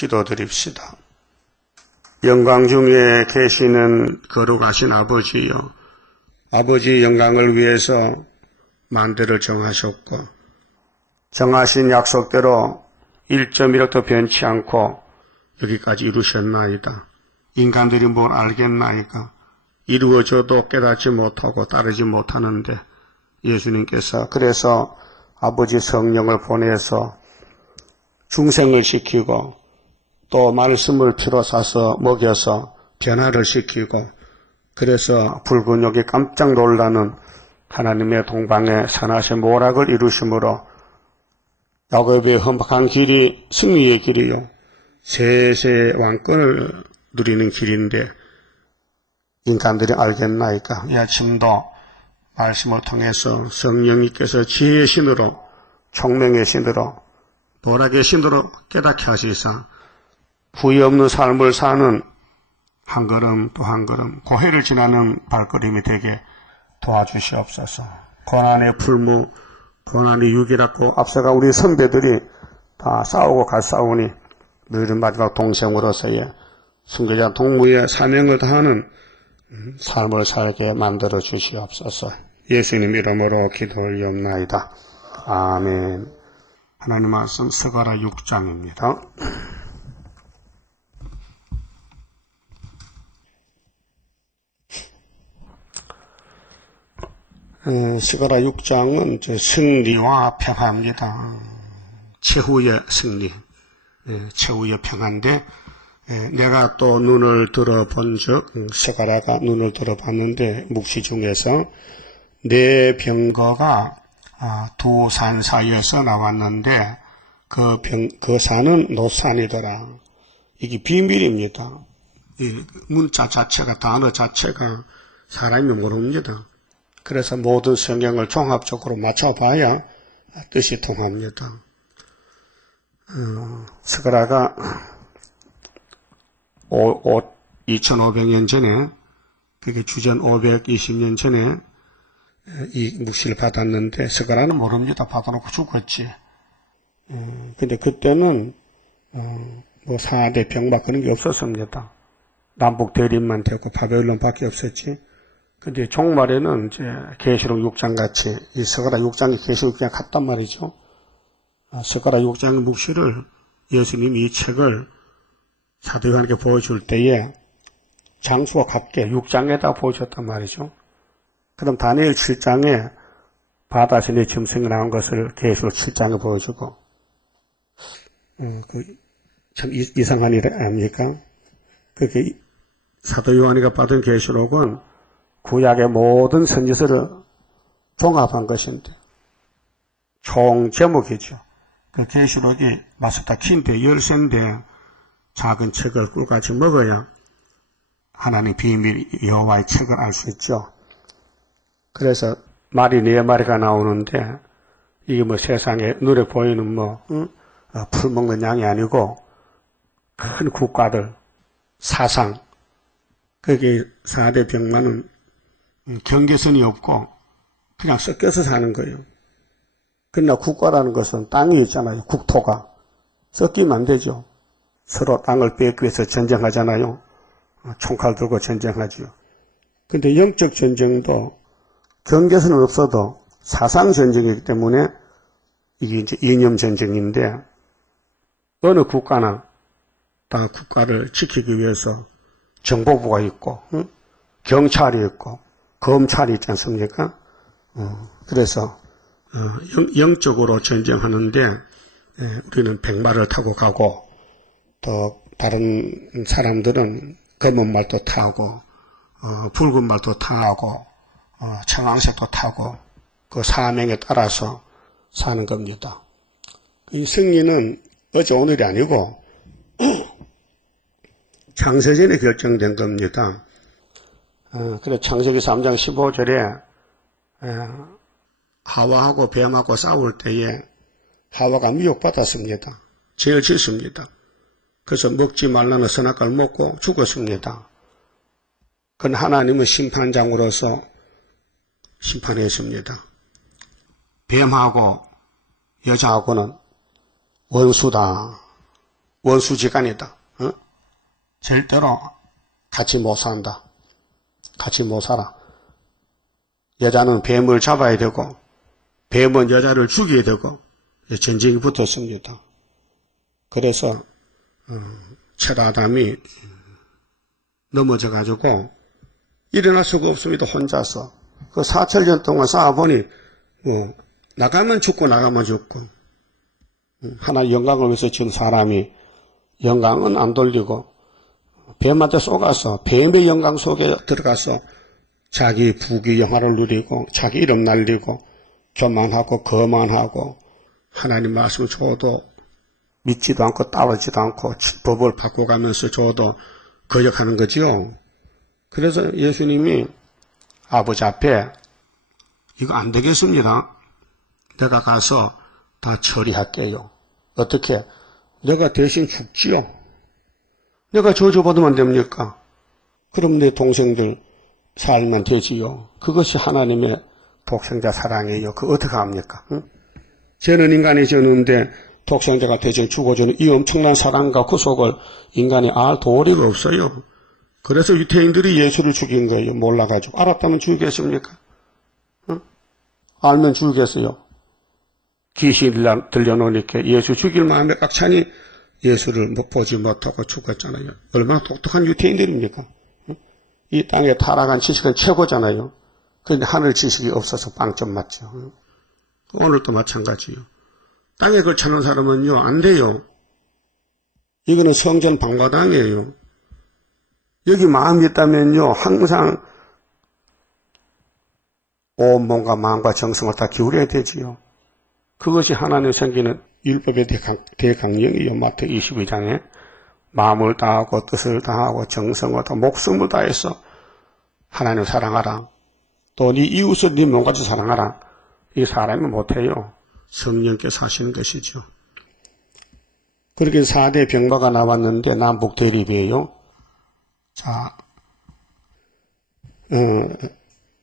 기도드립시다. 영광 중에 계시는 거룩하신 아버지여, 아버지 영광을 위해서 만대를 정하셨고 정하신 약속대로 1.1억도 변치 않고 여기까지 이루셨나이다. 인간들이 뭘 알겠나이까? 이루어져도 깨닫지 못하고 따르지 못하는데 예수님께서 그래서 아버지 성령을 보내서 중생을 시키고 또 말씀을 피로 사서 먹여서 변화를 시키고 그래서 붉은 욕이 깜짝 놀라는 하나님의 동방에 선하신 모락을 이루심으로 야곱의 험악한 길이 승리의 길이요 세세 왕권을 누리는 길인데 인간들이 알겠나이까? 이 아침도 말씀을 통해서 성령님께서 지혜의 신으로 총명의 신으로 보락의 신으로 깨닫게 하시사 후회 없는 삶을 사는 한 걸음 또 한 걸음 고해를 지나는 발걸음이 되게 도와주시옵소서. 고난의 풀무, 고난의 유기라고 앞서가 우리 선배들이 다 싸우고 갈 싸우니 너희들 마지막 동생으로서의 순교자 동무의 사명을 다하는 삶을 살게 만들어 주시옵소서. 예수님 이름으로 기도 올리옵나이다. 아멘. 하나님 말씀 스가랴 6장입니다. 스가랴 6장은 승리와 평화입니다. 최후의 승리, 최후의 평화인데 내가 또 눈을 들어본 적 스가랴가 눈을 들어봤는데 묵시 중에서 내 병거가 두 산 사이에서 나왔는데 그 산은 노산이더라. 이게 비밀입니다. 이 문자 자체가 단어 자체가 사람이 모릅니다. 그래서 모든 성경을 종합적으로 맞춰봐야 뜻이 통합니다. 스가랴가 2500년 전에, 그게 주전 520년 전에 이 묵시를 받았는데 스가랴는 모릅니다. 받아놓고 죽었지. 근데 그때는 뭐 4대 병막 그런 게 없었습니다. 남북 대립만 되고 바벨론밖에 없었지. 근데 종말에는 이제 계시록 6장 같이 이 스가랴 6장이 계시록 6장 같단 말이죠. 스가랴 6장의 묵시를 예수님이 이 책을 사도 요한에게 보여줄 때에 장수와 같게 6장에다 보여줬단 말이죠. 그럼 다니엘 7장에 바다에서 내 짐승이 나온 것을 계시록 7장에 보여주고 참 이상한 일 아닙니까? 그게 사도 요한이가 받은 계시록은 구약의 모든 선지서를 종합한 것인데 총 제목이죠. 그 계시록이 마스터 긴데 열쇠인데 작은 책을 꿀같이 먹어야 하나님 비밀 여호와의 책을 알 수 있죠. 그래서 말이 4마리가 나오는데 이게 뭐 세상에 눈에 보이는 풀 먹는 양이 아니고 큰 국가들 사상 그게 4대 병마는 경계선이 없고 그냥 섞여서 사는 거예요. 그러나 국가라는 것은 땅이 있잖아요. 국토가 섞이면 안 되죠. 서로 땅을 뺏기 위해서 전쟁하잖아요. 총칼 들고 전쟁하죠. 근데 영적 전쟁도 경계선은 없어도 사상 전쟁이기 때문에 이게 이제 이념 전쟁인데 어느 국가나 다 국가를 지키기 위해서 정보부가 있고 경찰이 있고 검찰이 있지 않습니까? 그래서 영적으로 전쟁하는데 우리는 백마를 타고 가고 또 다른 사람들은 검은 말도 타고 붉은 말도 타고 청황색도 타고 그 사명에 따라서 사는 겁니다. 이 승리는 어제 오늘이 아니고 창세전에 결정된 겁니다. 그래 창세기 3장 15절에 하와하고 뱀하고 싸울 때에 하와가 미혹받았습니다. 제일 싫습니다. 그래서 먹지 말라는 선악과를 먹고 죽었습니다. 그건 하나님은 심판장으로서 심판했습니다. 뱀하고 여자하고는 원수다. 원수지간이다. 절대로 같이 못 산다. 같이 못 살아. 여자는 뱀을 잡아야 되고 뱀은 여자를 죽여야 되고 전쟁이 붙었습니다. 그래서 첫 아담이 넘어져 가지고 일어날 수가 없습니다. 혼자서. 그 4천년 동안 쌓아보니 나가면 죽고 나가면 죽고 하나의 영광을 위해서 지은 사람이 영광은 안 돌리고 뱀한테 속아서 뱀의 영광 속에 들어가서 자기 부귀 영화를 누리고 자기 이름 날리고 교만하고 거만하고 하나님 말씀을 줘도 믿지도 않고 따르지도 않고 법을 바꿔가면서 줘도 거역하는 거지요. 그래서 예수님이 아버지 앞에 이거 안 되겠습니다. 내가 가서 다 처리할게요. 어떻게? 내가 대신 죽지요. 내가 저주받으면 됩니까? 그럼 내 동생들 살면 되지요. 그것이 하나님의 독생자 사랑이에요. 그거 어떻게 합니까? 응? 죄는 인간이 지었는데 독생자가 대신 죽어주는 이 엄청난 사랑과 구속을 인간이 알 도리가 없어요. 그래서 유태인들이 예수를 죽인 거예요. 몰라가지고. 알았다면 죽이겠습니까? 응? 알면 죽이겠어요. 귀신이 들려놓으니까 예수 죽일 마음에 꽉 차니 예수를 보지 못하고 죽었잖아요. 얼마나 독특한 유태인들입니까? 이 땅에 타락한 지식은 최고잖아요. 그런데 하늘 지식이 없어서 빵점 맞죠. 오늘도 마찬가지요. 땅에 그걸 찾는 사람은요, 안 돼요. 이거는 성전 방과당이에요. 여기 마음이 있다면요, 항상 온 몸과 마음과 정성을 다 기울여야 되지요. 그것이 하나님 생기는 율법의 대강령이요. 마태 22장에 마음을 다하고 뜻을 다하고 정성을 다하고 목숨을 다해서 하나님을 사랑하라. 또 네 이웃을 네 몸같이 사랑하라. 이 사람이 못해요. 성령께서 하시는 것이죠. 그렇게 4대 병마가 나왔는데 남북 대립이에요. 자,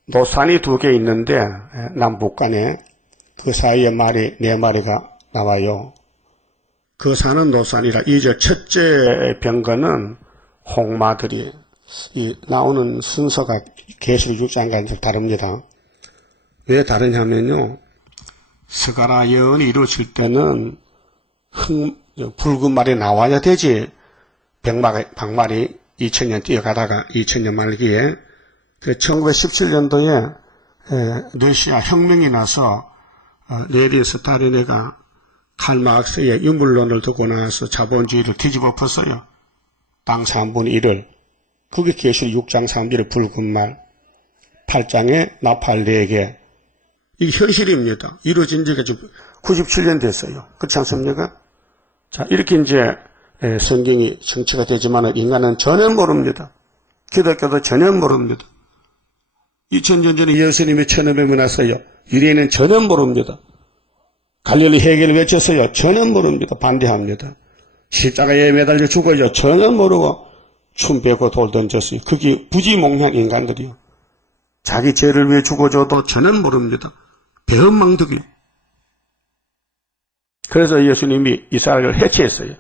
노산이 2개 있는데 남북 간에 그 사이에 말이 4마리가 나와요. 그 산은 노산이라. 이제 첫째 병거는 홍마들이 나오는 순서가 계시록 6장과 좀 다릅니다. 왜 다르냐면요. 스가랴 예언이 이루어질 때는 붉은 말이 나와야 되지. 백말이 2000년 뛰어가다가 2000년 말기에 1917년도에 러시아 혁명이 나서 레닌 스탈린이가 칼 마르크스의 유물론을 두고 나서 자본주의를 뒤집어 엎었어요. 땅 3분의 1을. 그게 계시록 6장 3절의 붉은 말, 8장에 나팔 4개. 이게 현실입니다. 이루어진 지가 지금 97년 됐어요. 그렇지 않습니까? 자, 이렇게 이제 성경이 성취가 되지만 인간은 전혀 모릅니다. 기독교도 전혀 모릅니다. 2000년 전에 예수님이 천하병이 났어요. 유대인은 전혀 모릅니다. 갈릴리 해결을 외쳤어요. 전혀 모릅니다. 반대합니다. 십자가에 매달려 죽어요. 전혀 모르고 춤 배고 돌 던졌어요. 그게 부지몽한 인간들이요. 자기 죄를 위해 죽어줘도 전혀 모릅니다. 배은망덕이. 그래서 예수님이 이스라엘을 해체했어요.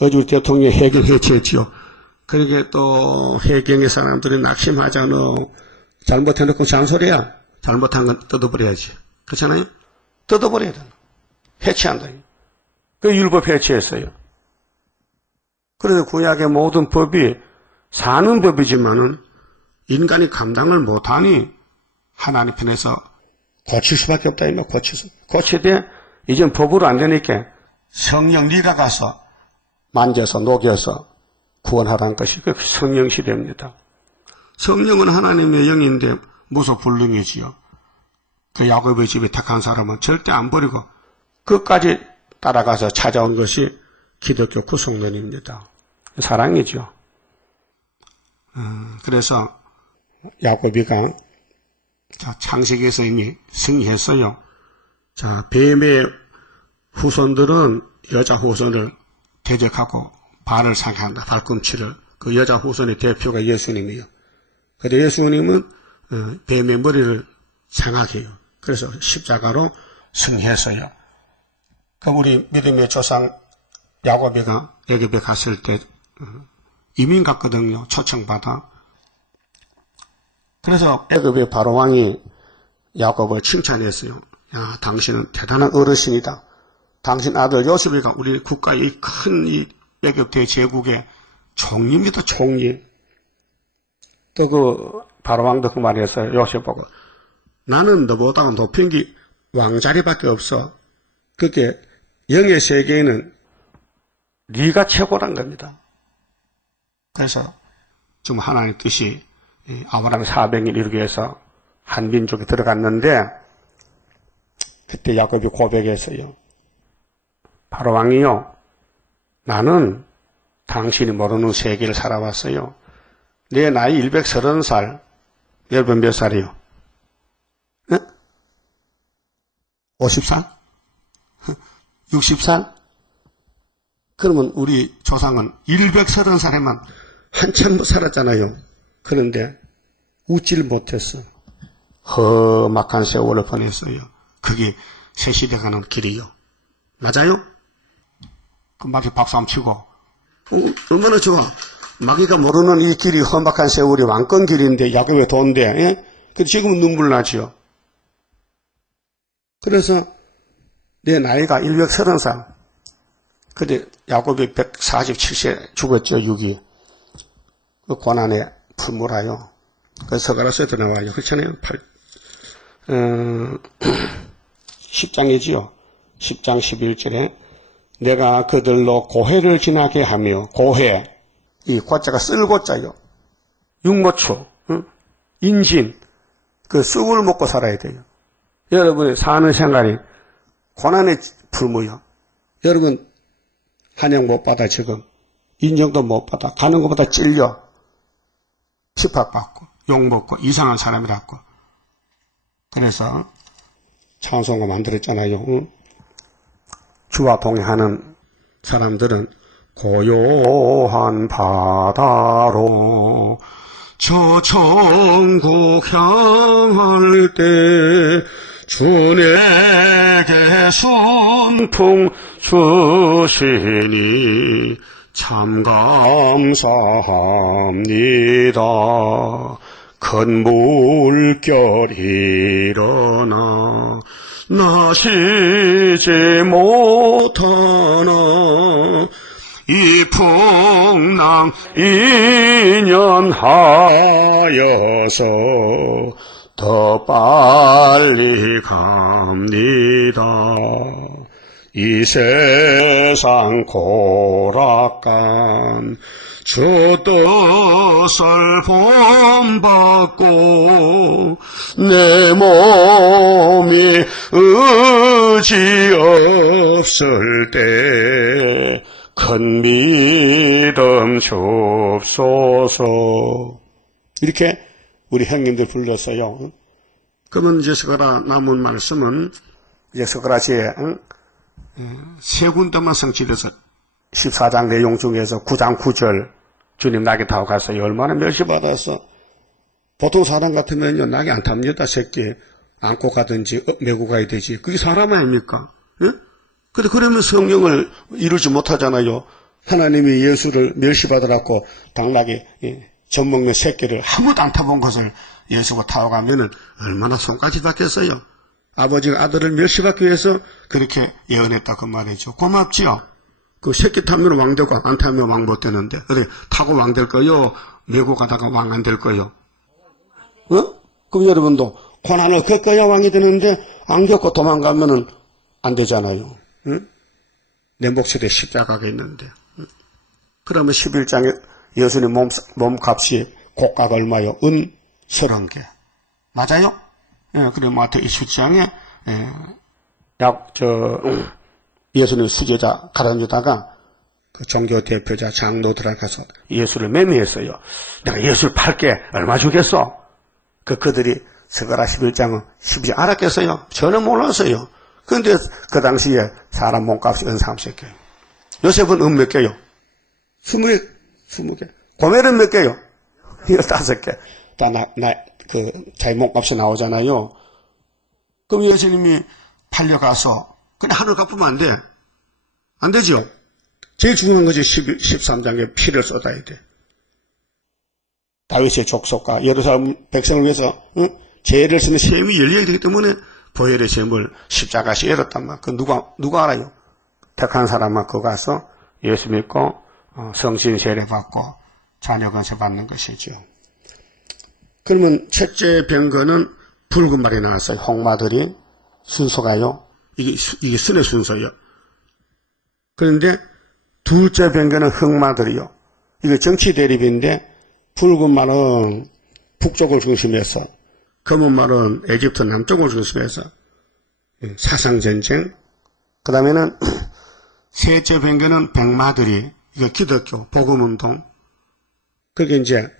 어제 대통령이 해경 해체했지요. 그러게 또 해경의 사람들이 낙심하잖아. 잘못해놓고 잔소리야. 잘못한 건 뜯어버려야지. 그렇잖아요? 뜯어버려야 돼. 해체한다. 그 율법 해체했어요. 그래서 구약의 모든 법이 사는 법이지만은 인간이 감당을 못하니 하나님 편에서 고칠 수밖에 없다. 고치되 이젠 법으로 안 되니까 성령 네가 가서 만져서 녹여서 구원하라는 것이 그 성령 시대입니다. 성령은 하나님의 영인데 무소불능이지요. 그 야곱의 집에 택한 사람은 절대 안 버리고 끝까지 따라가서 찾아온 것이 기독교 구속론입니다. 사랑이죠. 그래서 야곱이가 창세기에서 이미 승리했어요. 자, 뱀의 후손들은 여자 후손을 대적하고 발을 상한다. 발꿈치를. 그 여자 후손의 대표가 예수님이에요. 그런데 예수님은 뱀의 머리를 상하게요. 그래서 십자가로 승리했어요. 그 우리 믿음의 조상 야곱이가 애굽에 갔을 때 이민 갔거든요. 초청받아. 그래서 애굽의 바로왕이 야곱을 칭찬했어요. 야, 당신은 대단한 어르신이다. 당신 아들 요셉이가 우리 국가의 큰 이 애굽 대제국의 총리입니다. 총리. 또 그 바로왕도 그 말했어요. 요셉 보고. 나는 너보다 높은 게 왕자리밖에 없어. 그게 영의 세계에는 네가 최고란 겁니다. 그래서 지금 하나님의 뜻이 아브라함의 400일 이루기 위해서 한 민족에 들어갔는데 그때 야곱이 고백했어요. 바로왕이요. 나는 당신이 모르는 세계를 살아왔어요. 내 나이 130살. 여러분 몇 살이요? 50살? 60살? 그러면 우리 조상은 130살에만 한참 살았잖아요. 그런데 웃질 못했어. 험악한 세월을 보냈어요. 그게 새 시대 가는 길이요. 맞아요? 그 마귀 박수 한번 치고. 얼마나 좋아. 마귀가 모르는 이 길이 험악한 세월이 왕권 길인데 야곱의 돈인데, 예? 근데 지금은 눈물 나지요. 그래서 내 나이가 130살. 근데 야곱이 147세 죽었죠, 6이. 그 고난에 풀물어요. 그 서가라서에도 나와요. 그렇잖아요. 10장이지요. 10장 11절에 내가 그들로 고해를 지나게 하며 고해. 이 고자가 쓸고자요. 육모추, 인진, 그 쑥을 먹고 살아야 돼요. 여러분이 사는 생활이 고난의 풀무요. 여러분 환영 못 받아 지금. 인정도 못 받아. 가는 것보다 찔려. 핍박받고 욕먹고 이상한 사람이라고. 그래서 찬송가 만들었잖아요. 주와 동행하는 사람들은 고요한 바다로 저 천국 향할 때 주 내게 순풍 주시니 참 감사합니다. 큰 물결 일어나 나 쉬지 못하나 이 풍랑 인연하여서 더 빨리 갑니다. 이 세상 고락간 주 뜻을 본받고 내 몸이 의지 없을 때 큰 믿음 줍소서. 이렇게 우리 형님들 불렀어요. 그러면 이제 서가라 남은 말씀은 이제 서가라시에 세 군데만 성취돼서 14장 내용 중에서 9장 9절 주님 낙에 타고 갔어요. 얼마나 멸시받았어. 보통 사람 같으면요 낙에 안 탑니다. 새끼 안고 가든지 메고 가야 되지. 그게 사람 아닙니까? 예? 근데 그러면 성령을 이루지 못하잖아요. 하나님이 예수를 멸시받으라고 당나귀 젖 먹는 새끼를 아무도 안 타본 것을 예수가 타고 가면은 얼마나 손까지 받겠어요. 아버지가 아들을 멸시받기 위해서 그렇게 예언했다 그 말이죠. 고맙지요. 그 새끼 타면 왕 되고 안 타면 왕 못 되는데. 그래 타고 왕 될 거요. 메고 가다가 왕 안 될 거요. 그럼 여러분도 고난을 겪어야 왕이 되는데 안 겪고 도망가면은 안 되잖아요. 내 목소리에 십자가가 있는데. 그러면 11장에 예수님 몸값이 고가가 얼마요? 은 30개. 맞아요? 예, 그리고 마태복음 20장에 예수님 수제자 가라앉다가 그 종교 대표자 장로들한테 가서 예수를 매매했어요. 내가 예수를 팔게 얼마 주겠어? 그들이 서가라 11장은 12장 알았겠어요? 전혀 몰랐어요. 그런데 그 당시에 사람 몸값이 은 30개. 요셉은 은 몇 개요? 20개. 고멜은 몇 개요? 15개. 다 자기 몸값이 나오잖아요. 그럼 예수님이 팔려가서 그냥 하늘 갚으면 안 돼. 안 되죠? 제일 중요한 거지. 13장에 피를 쏟아야 돼. 다윗의 족속과 예루살렘 백성을 위해서 죄를 쓰는 셈이 열려야 되기 때문에 보혈의 셈을 십자가시 열었단 말이야. 그 누가 알아요? 택한 사람만 그거 가서 예수 믿고 성신 세례 받고 자녀 건세 받는 것이죠. 그러면 첫째 병거는 붉은 말이 나왔어요. 홍마들이 순서가요. 이게 순의 순서예요. 그런데 둘째 병거는 흑마들이요. 이거 정치 대립인데 붉은 말은 북쪽을 중심해서 검은 말은 에집트 남쪽을 중심해서 사상전쟁. 그 다음에는 셋째 병거는 백마들이 이거 기독교 복음운동. 그게 이제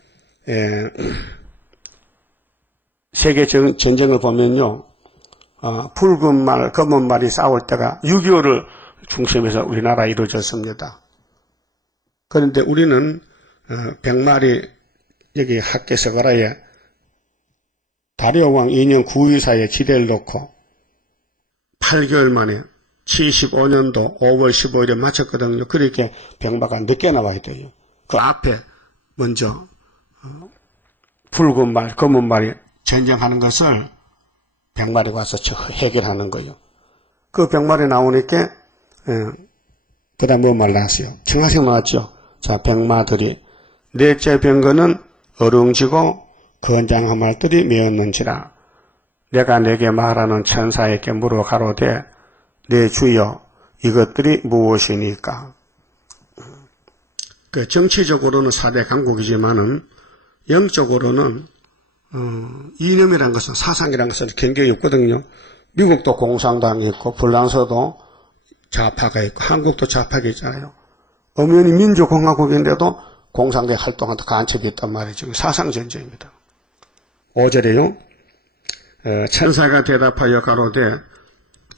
세계 전쟁을 보면요, 붉은 말, 검은 말이 싸울 때가 6.25를 중심해서 우리나라에 이루어졌습니다. 그런데 우리는 백말이 여기 학계서가라에 다리오 왕 2년 9위사에 기대를 놓고 8개월 만에 75년도 5월 15일에 마쳤거든요. 그렇게 병마가 늦게 나와야 돼요. 그 앞에 먼저 붉은 말, 검은 말이 전쟁하는 것을 백말이 와서 해결하는 거예요. 그 백말이 나오니까 그 다음 뭐 말 나왔어요? 청하색 나왔죠. 자, 백마들이 넷째 병거는 어룽지고 건장한 말들이 메었는지라 내가 내게 말하는 천사에게 물어 가로되 내 주여 이것들이 무엇이니까. 그 정치적으로는 4대 강국이지만은 영적으로는 이념이란 것은 사상이란 것은 경계가 없거든요. 미국도 공산당이 있고 프랑스도 좌파가 있고 한국도 좌파가 있잖아요. 엄연히 민주공화국인데도 공산당 활동한테 간첩이 있단 말이죠. 사상전쟁입니다. 5절에요. 천사가 대답하여 가로되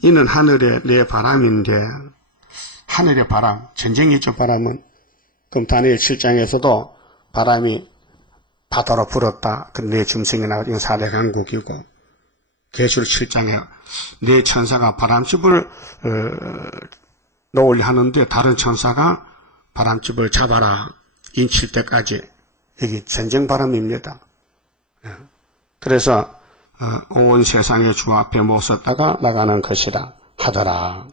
이는 하늘의 내 바람인데 하늘의 바람, 전쟁이죠. 바람은. 그럼 다니엘 7장에서도 바람이 바다로 불었다. 내 짐승이 나오고 이건 4대 강국이고 계시록 7장에 내 천사가 바람집을 놓으려 하는데 다른 천사가 바람집을 잡아라. 인칠 때까지. 여기 전쟁 바람입니다. 그래서 온 세상의 주 앞에 못 섰다가 나가는 것이라 하더라.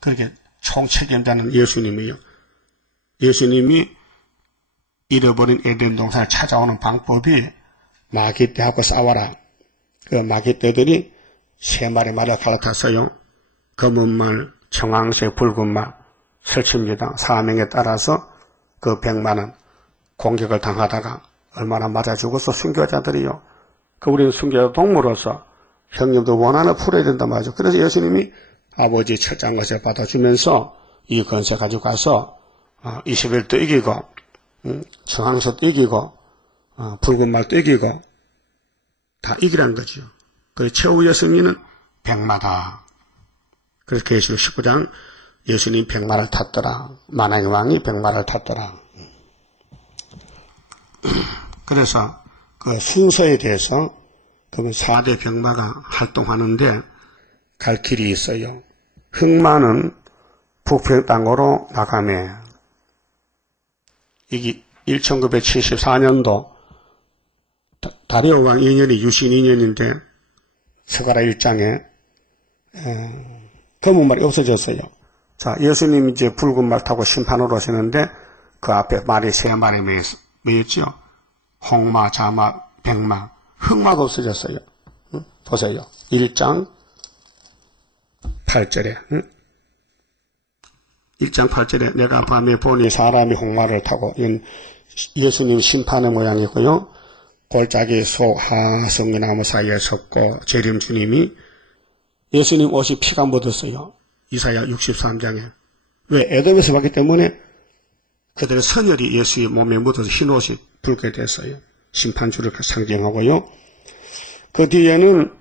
그렇게 총책임자는 예수님이요. 예수님이 잃어버린 에덴 동산을 찾아오는 방법이 마귀떼하고 싸워라. 그 마귀떼들이 3마리 말을 갈아탔어요. 검은 말, 청황색, 붉은 말 설치입니다. 사명에 따라서 그 100만은 공격을 당하다가 얼마나 맞아 죽었어. 순교자들이요. 그 우리는 순교자 동무로서 형님도 원한을 풀어야 된단 말이죠. 그래서 예수님이 아버지 철장 것을 받아주면서 이 권세 가지고 가서 21도 이기고 청황색도 이기고 붉은 말도 이기고 다 이기라는 거죠. 그 최후의 승리는 백마다. 그래서 계시록 19장 예수님 백마를 탔더라. 만왕의 왕이 백마를 탔더라. 그래서 그 순서에 대해서 그러면 4대 병마가 활동하는데 갈 길이 있어요. 흑마는 북평 땅으로 나가매. 이게 1974년도 다리오 왕 2년이 유신 2년인데 스가랴 1장에 검은 말이 없어졌어요. 자, 예수님이 이제 붉은 말 타고 심판으로 오시는데 그 앞에 말이 3마리 메였죠. 홍마, 자마, 백마, 흑마가 없어졌어요. 보세요. 1장 8절에 1장 8절에 내가 밤에 보니 사람이 홍마를 타고 이건 예수님 심판의 모양이고요. 골짜기 속 하성나무 사이에 섰고 재림 주님이 예수님 옷이 피가 묻었어요. 이사야 63장에. 왜? 에돔에서 봤기 때문에 그들의 선혈이 예수의 몸에 묻어서 흰 옷이 붉게 됐어요. 심판주를 상징하고요. 그 뒤에는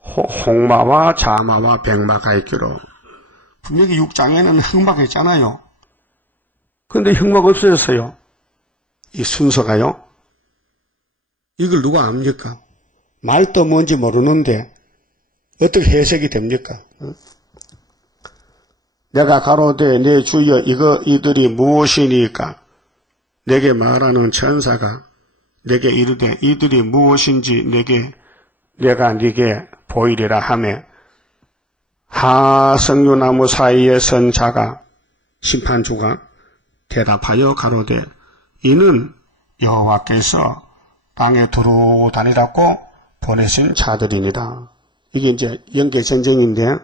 홍마와 자마와 백마가 있기로. 분명히 6장에는 흑마가 있잖아요. 그런데 흑마가 없어졌어요. 이 순서가요. 이걸 누가 압니까? 말도 뭔지 모르는데 어떻게 해석이 됩니까? 내가 가로되 내 주여 이들이 무엇이니까? 내게 말하는 천사가 내게 이르되 이들이 무엇인지 내가 네게 보이리라 하매 하석류나무 사이에 선 자가 심판주가 대답하여 가로되 이는 여호와께서 땅에 두루 다니라고 보내신 자들이니라. 이게 이제 영계전쟁인데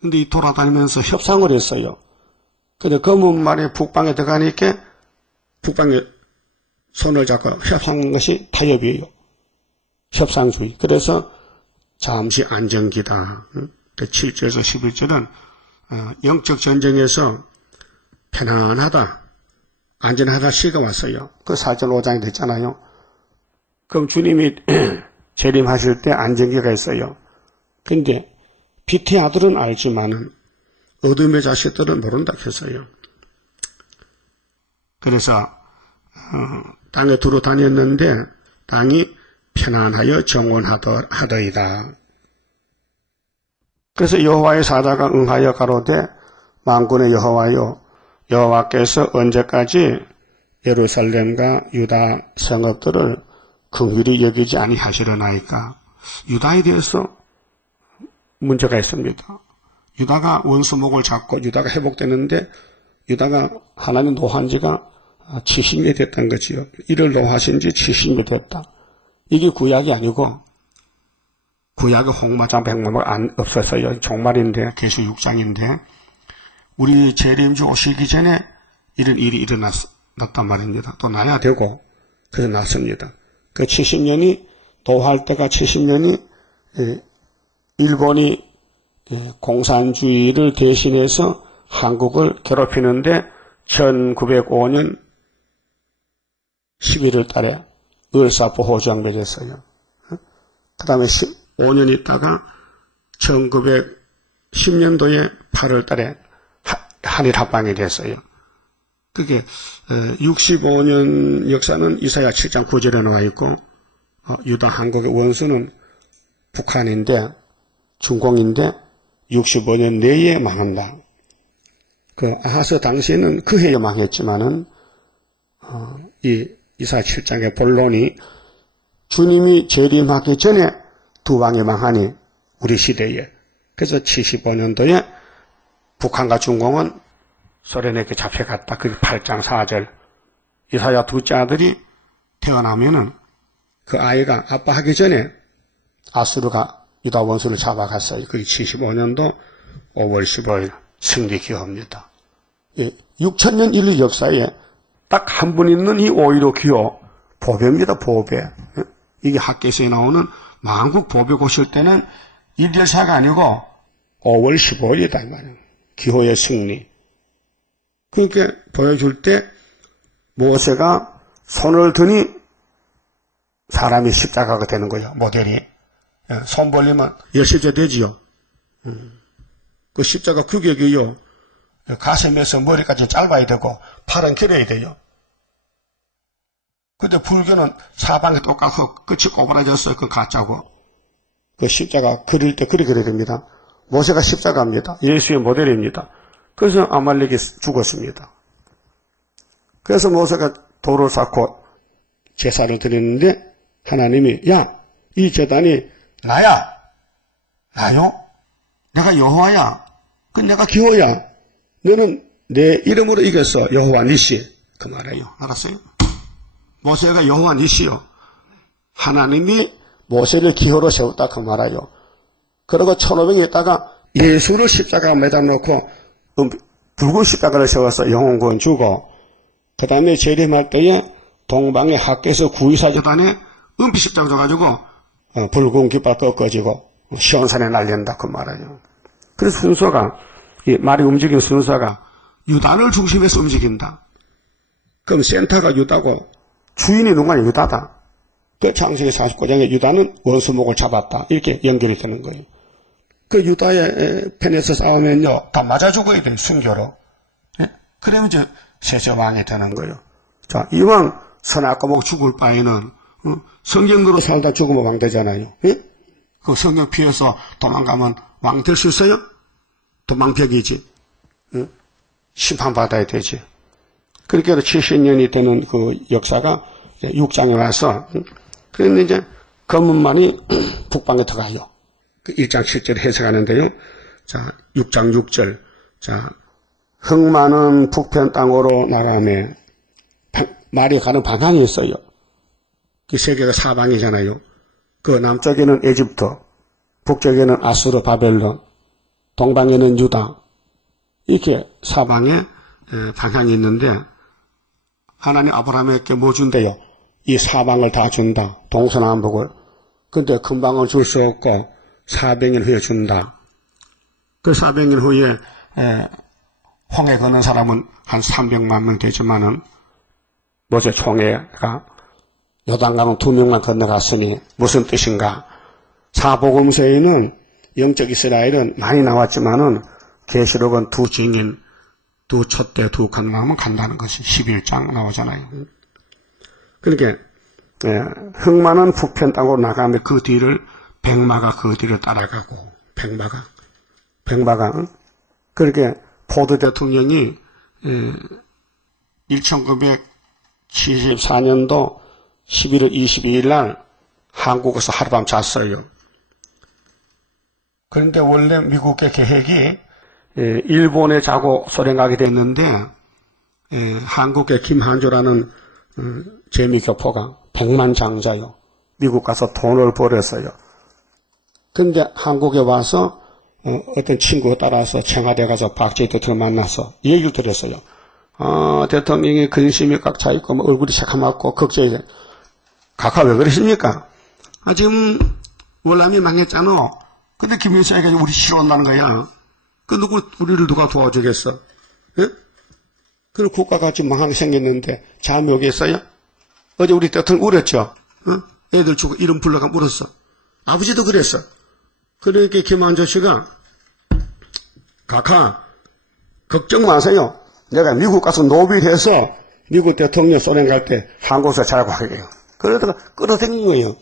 근데 이 돌아다니면서 협상을 했어요. 근데 검은 말이 북방에 들어가니까 북방에 손을 잡고 협상한 것이 타협이에요. 협상주의. 그래서 잠시 안정기다. 7절에서 11절은 영적 전쟁에서 편안하다, 안전하다 시가 왔어요. 그 4절 5장이 됐잖아요. 그럼 주님이 재림하실 때 안정기가 있어요. 근데 빛의 아들은 알지만은 어둠의 자식들은 모른다 했어요. 그래서 땅에 두루 다녔는데 땅이 편안하여 정원하더이다. 그래서 여호와의 사자가 응하여 가로되 만군의 여호와여 여호와께서 언제까지 예루살렘과 유다 성읍들을 긍휼히 여기지 아니하시려나이까. 유다에 대해서 문제가 있습니다. 유다가 원수목을 잡고 유다가 회복되는데 유다가 하나님 노한 지가 70년 됐다는 거지요. 이를 노하신 지 70년 됐다. 이게 구약이 아니고 구약의 홍마장 백마가 없었어요. 종말인데 계시 6장인데 우리 재림주 오시기 전에 이런 일이 일어났단 말입니다. 또 나야 되고 그래서 났습니다. 그 70년이 도할 때가 70년이 일본이 공산주의를 대신해서 한국을 괴롭히는데 1905년 11월 달에 을사포호조약 맺었어요. 그 다음에 5년 있다가 1910년도에 8월 달에 한일 합방이 됐어요. 그게 65년 역사는 이사야 7장 9절에 나와 있고 유다 한국의 원수는 북한인데 중공인데 65년 내에 망한다. 그 아하스 당시에는 그 해에 망했지만은 이 이사야 7장의 본론이 주님이 재림하기 전에 두 왕이 망하니 우리 시대에 그래서 75년도에 북한과 중공은 소련에게 잡혀갔다. 그게 8장 4절. 이사야 둘째 아들이 태어나면은 그 아이가 아빠 하기 전에 아수르가 유다 원수를 잡아갔어요. 그게 75년도 5월 15일 승리 기호입니다. 6천년 인류 역사에 딱 한 분 있는 이 5.15 기호 보배입니다. 보배. 이게 학계에서 나오는 만국 보배 고실 때는 일절사가 아니고 5월 15일이다 이 말이에요. 기호의 승리. 그러니까 보여줄 때 모세가 손을 드니 사람이 십자가가 되는 거예요. 모델이. 손 벌리면 열십자 되지요. 그 십자가 규격이요. 가슴에서 머리까지 짧아야 되고 팔은 길어야 돼요. 근데 불교는 사방에 똑같고 끝이 꼬부라졌어요. 그 가짜고. 그 십자가 그릴 때 그리 그려야 됩니다. 모세가 십자가입니다. 예수의 모델입니다. 그래서 아말렉이 죽었습니다. 그래서 모세가 돌을 쌓고 제사를 드렸는데 하나님이 야, 이 제단이 나야. 나요? 내가 여호와야. 그 내가 기호야. 너는 내 이름으로 이겼어. 여호와 니시. 그 말이에요. 알았어요? 모세가 여호와 니시요. 하나님이 모세를 기호로 세웠다. 그 말이에요. 그리고 1500에 있다가 예수를 십자가에 매달 놓고 붉은 십자가를 세워서 영혼구원 주고 그 다음에 재림할 때에 동방의 학계에서 구이사재단에 은피 십자가 줘가지고 붉은 깃발 꺾어지고 시온산에 날린다 그 말이에요. 그래서 순서가 이 말이 움직이는 순서가 유다를 중심에서 움직인다. 그럼 센터가 유다고 주인이 누가 유다다. 그 창세기 49장에 유다는 원수목을 잡았다. 이렇게 연결이 되는 거예요. 그 유다의 편에서 싸우면요 다 맞아 죽어야 돼요. 순교로. 예? 그러면 이제 세세왕이 되는 거예요. 자, 이왕 선악과목 죽을 바에는 성경대로 살다 죽으면 왕 되잖아요. 예? 그 성경 피해서 도망가면 왕 될 수 있어요? 도망벽이지. 응? 심판받아야 되지. 그렇게 해서 70년이 되는 그 역사가 육장에 와서, 그런데 이제 검은만이 북방에 들어가요. 그 1장 7절 해석하는데요. 자, 6장 6절. 자, 흑마는 북편 땅으로 나가매 말이 가는 방향이 있어요. 그 세계가 사방이잖아요. 그 남쪽에는 에집트, 북쪽에는 아수르, 바벨론, 동방에는 유다. 이렇게 사방에 방향이 있는데 하나님 아브라함에게 뭐 준대요? 이 사방을 다 준다. 동서남북을. 근데 금방을 줄 수 없고 400년 후에 준다. 그 400년 후에 홍해 걷는 사람은 한 300만 명 되지만은 모세 총회가 요단강은 2명만 건너갔으니 무슨 뜻인가? 사복음서에는 영적 이스라엘은 많이 나왔지만은 계시록은 두 증인, 두 촛대, 두 건너면 간다는 것이 11장 나오잖아요. 그러니까 흑마는 북편 땅으로 나가면 그 뒤를 백마가 그 뒤를 따라가고 백마가 그렇게 포드 대통령이 1974년도 11월 22일 날 한국에서 하룻밤 잤어요. 그런데 원래 미국의 계획이 일본에 자고 소련 가게 됐는데 한국의 김한조라는 재미교포가 100만 장자요. 미국 가서 돈을 벌었어요. 그런데 한국에 와서 어떤 친구 따라서 청와대 가서 박정희 대통령 만나서 얘기를 들었어요. 대통령이 근심이 꽉 차있고 뭐 얼굴이 새카맣고 걱정이 각하 왜 그러십니까? 지금 월남이 망했잖아. 근데 김일성이가 우리 싫어한다는 거야. 우리를 누가 도와주겠어? 예? 그리고 국가가 지금 망하게 생겼는데 잠이 오겠어요? 어제 우리 대통령 울었죠? 애들 주고 이름 불러가 울었어. 아버지도 그랬어. 그러니까 김한조 씨가 각하 걱정 마세요. 내가 미국 가서 노빌해서 미국 대통령 소련 갈 때 한국에서 자고 하게요. 그러다가 끌어당긴 거예요.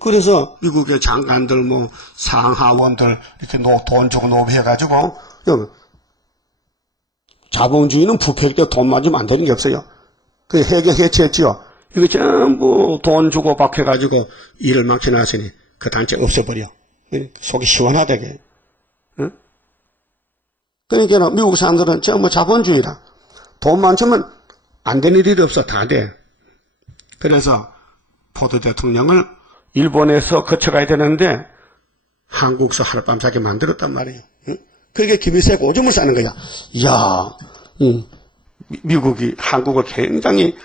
그래서 미국의 장관들, 뭐, 상하원들, 이렇게 돈 주고 노비해가지고, 자본주의는 부패일 때 돈 맞으면 안 되는 게 없어요. 그 해경 해체했지요. 이거 전부 돈 주고 박해가지고 일을 망쳐놨으니 그 단체 없애버려. 속이 시원하다게. 응? 그러니까 미국 사람들은 전부 자본주의라. 돈만 주면 안 되는 일이 없어. 다 돼. 그래서 포드 대통령을 일본에서 거쳐가야 되는데 한국에서 하룻밤 자게 만들었단 말이에요. 응? 그게 김일성이 오줌을 싸는 거야. 이야, 미국이 한국을 굉장히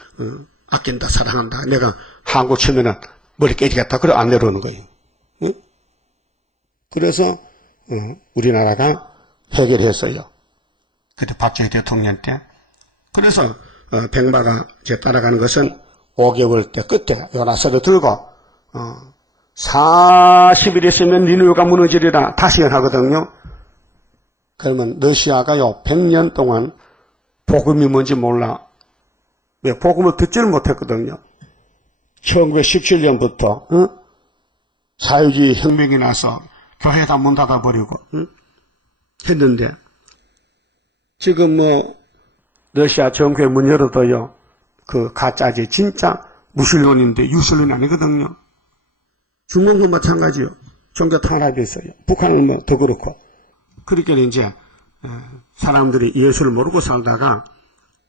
아낀다, 사랑한다. 내가 한국 치면은 머리 깨지겠다. 그래 안 내려오는 거예요. 응? 그래서 우리나라가 해결했어요. 그때 박정희 대통령 때. 그래서 백마가 이제 따라가는 것은 5개월 때 끝에 요나서를 들고 40일 있으면 니누가 무너지리라 다시 연하거든요. 그러면 러시아가요 100년 동안 복음이 뭔지 몰라. 왜 복음을 듣지를 못했거든요. 1917년부터 사회주의 혁명이 나서 교회 다 문 닫아버리고 했는데 지금 뭐 러시아 정교회 문 열어도요 그 가짜지 진짜 무신론인데 유신론이 아니거든요. 중국도 마찬가지요. 종교 탄압이 있어요. 북한은 뭐 더 그렇고. 그러니까 이제 사람들이 예수를 모르고 살다가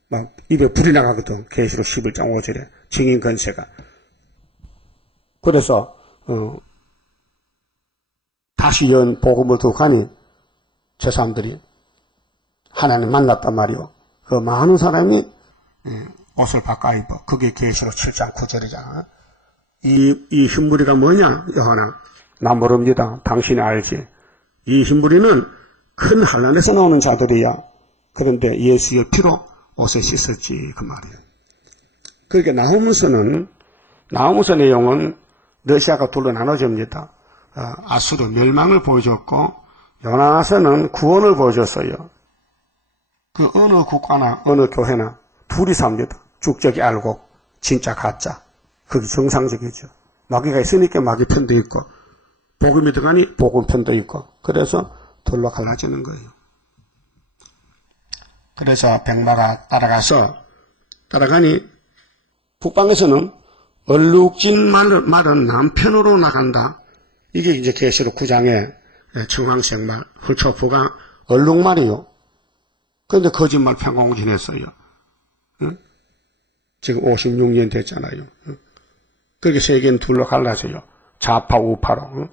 막 입에 불이 나가거든. 계시록 11장 5절에 증인 건세가. 그래서 다시 연 복음을 듣고 가니 저 사람들이 하나님 만났단 말이요. 그 많은 사람이 옷을 바꿔 입어. 그게 계시록 7장 9절이잖아. 이 흰무리가 뭐냐, 요한아? 나 모릅니다. 당신이 알지. 이 흰무리는 큰 환란에서 나오는 자들이야. 그런데 예수의 피로 옷을 씻었지, 그 말이에요. 그러니까 나오면서 내용은 러시아가 둘로 나눠집니다. 아수르 멸망을 보여줬고, 요나서는 구원을 보여줬어요. 그 어느 국가나 어느 교회나 둘이 삽니다. 죽적이 알고 진짜 가짜. 그게 정상적이죠. 마귀가 있으니까 마귀 편도 있고 복음이 들어가니 복음 편도 있고 그래서 돌로 갈라지는 거예요. 그래서 백마가 따라가니 북방에서는 얼룩진 말은 남편으로 나간다. 이게 이제 계시록 9장의 청황색 말, 훌초프가 얼룩말이요. 그런데 거짓말 평공진했어요. 응? 지금 56년 됐잖아요. 응? 그렇게 세계는 둘로 갈라져요. 좌파 우파로. 응?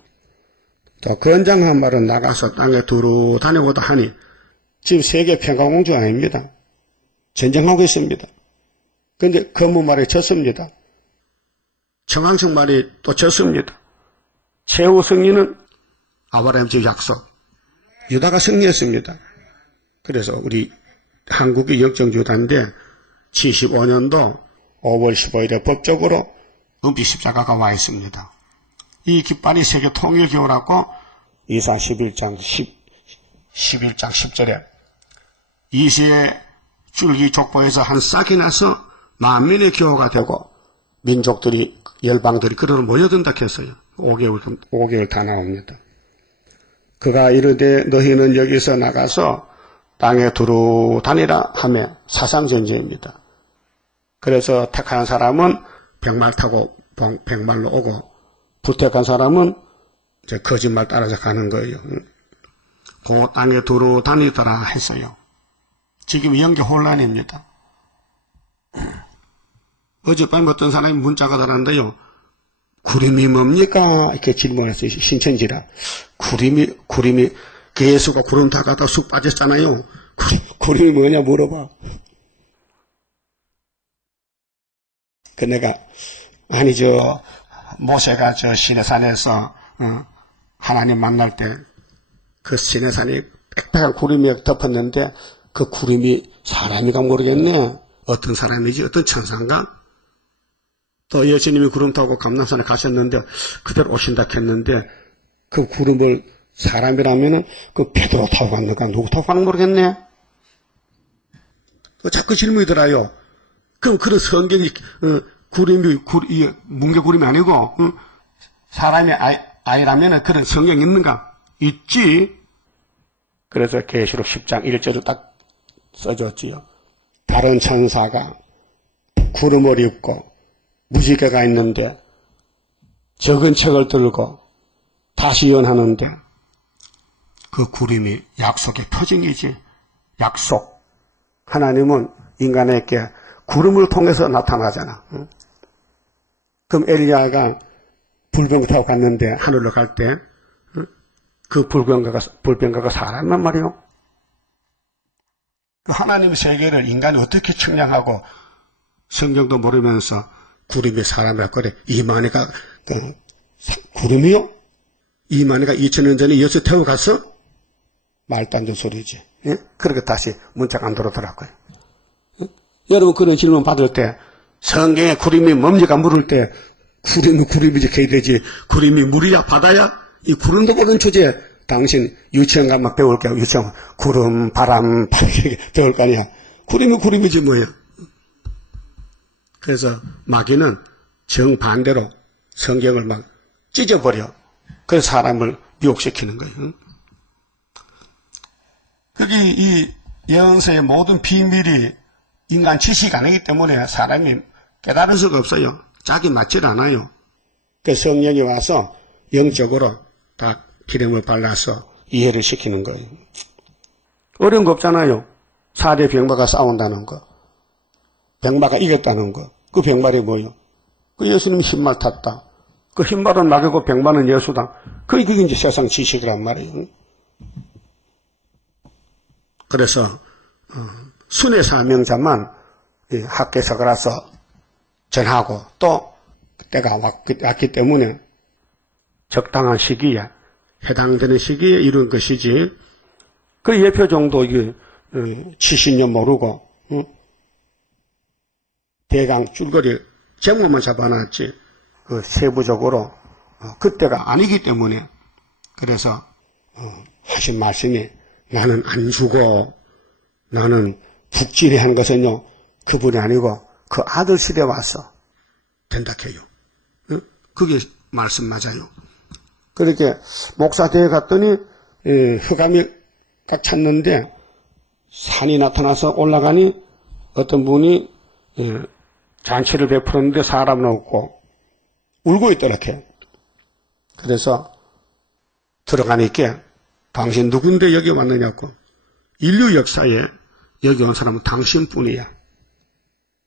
또 건장한 말은 나가서 땅에 두루 다니고도 하니 지금 세계 평화공주 아닙니다. 전쟁하고 있습니다. 그런데 거무 말이 졌습니다. 청황색 말이 또 졌습니다. 최후 승리는 아브라함의 약속. 유다가 승리했습니다. 그래서 우리 한국이 역정유다인데 75년도 5월 15일에 법적으로 은비 십자가가 와 있습니다. 이 깃발이 세계 통일 기호라고 이사 11장 10절에 이시의 줄기 족보에서 한 싹이 나서 만민의 기호가 되고 민족들이 열방들이 그러로 모여든다 했어요. 5개월 다 나옵니다. 그가 이르되 너희는 여기서 나가서 땅에 두루 다니라 하며 사상전쟁입니다. 그래서 택한 사람은 백말 타고 백말로 오고 불택한 사람은 이제 거짓말 따라서 가는 거예요. 그 땅에 두루 다니더라 했어요. 지금 연계 혼란입니다. 어젯밤에 어떤 사람이 문자가 달았는데요. 구름이 뭡니까? 이렇게 질문했어요. 신천지라. 구름이, 예수가 구름 타가다 쑥 빠졌잖아요. 구름이 뭐냐 물어봐. 그 내가, 아니, 모세가 시내산에서, 하나님 만날 때, 그 시내산이 빽빽한 구름이 덮었는데, 그 구름이 사람이가 모르겠네. 어떤 사람이지? 어떤 천사인가? 또 예수님이 구름 타고 감람산에 가셨는데 그대로 오신다 했는데 그 구름을 사람이라면은 그 베드로 타고 갔는가 누구 타고 가는 모르겠네. 자꾸 질문이 들어요. 그럼 그런 성경이 뭉게구름이 아니고 사람이 아니라면은 그런 성경이 있는가? 있지. 그래서 계시록 10장 1절을 딱 써줬지요. 다른 천사가 구름을 입고 무지개가 있는데 적은 책을 들고 다시 연하는데 그 구름이 약속의 표징이지. 약속. 하나님은 인간에게 구름을 통해서 나타나잖아. 그럼 엘리야가 불병 타고 갔는데 하늘로 갈 때 그 불병가가 사람란 말이요. 하나님의 세계를 인간이 어떻게 측량하고 성경도 모르면서 구름이 사람이라 그래. 이만희가 구름이요? 이만희가 2000년 전에 예수 태워 갔어? 말도 안 되는 소리지. 예? 그렇게 다시 문자가 안 들어오더라고요. 예? 여러분 그런 질문 받을 때 성경에 구름이 뭡니까 물을 때 구름이지 개야 되지. 구름이 물이야 바다야? 이 구름도 모르는 주제에 당신 유치원 가면 배울 게요. 유치원 구름 바람 배울 거 아니야. 구름이지 뭐야. 그래서 마귀는 정반대로 성경을 막 찢어버려. 그래서 사람을 미혹시키는 거예요. 그게 이 영세의 모든 비밀이 인간 지식이 아니기 때문에 사람이 깨달을 수가 없어요. 짝이 맞질 않아요. 그 성령이 와서 영적으로 다 기름을 발라서 이해를 시키는 거예요. 어려운 거 없잖아요. 4대 병마가 싸운다는 거. 병마가 이겼다는 거. 그 병말이 뭐예요? 그 예수님이 흰말 탔다. 그 흰말은 마귀고 병말은 예수다. 그게 이제 세상 지식이란 말이에요. 그래서 순회 사명자만 학교에서 가서 전하고 또 때가 왔기 때문에 적당한 시기에 해당되는 시기에 이룬 것이지. 그 예표 정도 70년 모르고 대강 줄거리 제목만 잡아놨지 세부적으로 그때가 아니기 때문에 그래서 하신 말씀이 나는 안 죽어 나는 북진이 한 것은요 그분이 아니고 그 아들 시대에 와서 된다 해요. 그게 말씀 맞아요. 그렇게 목사대회 갔더니 흑암이 꽉 찼는데 산이 나타나서 올라가니 어떤 분이 잔치를 베풀었는데 사람은 없고 울고 있더라. 그래서 들어가니까 당신 누군데 여기 왔느냐고. 인류 역사에 여기 온 사람은 당신뿐이야.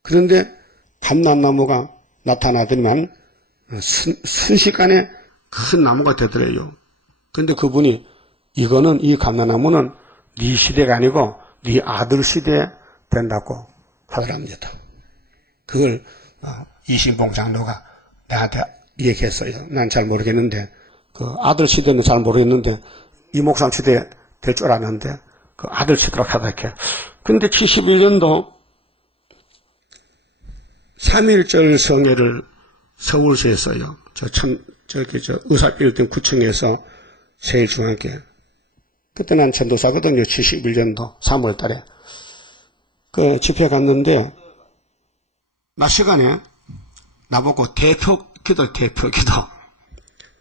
그런데 감람나무가 나타나더니만 순식간에 큰 나무가 되더래요. 그런데 그분이 이거는 이 감람나무는 네 시대가 아니고 네 아들 시대에 된다고 하더랍니다. 그걸 이신봉 장로가 나한테 얘기했어요. 난 잘 모르겠는데 그 아들 시대는 잘 모르겠는데 이 목사님 시대 될 줄 알았는데 그 아들 시대로 하다게. 근데 71년도 3.1절 성회를 서울시에 했어요. 의사빌딩 9층에서 세일중앙교회. 그때 난 전도사거든요. 71년도 3월 달에. 그 집회 갔는데, 낮 시간에 나보고 대표 기도.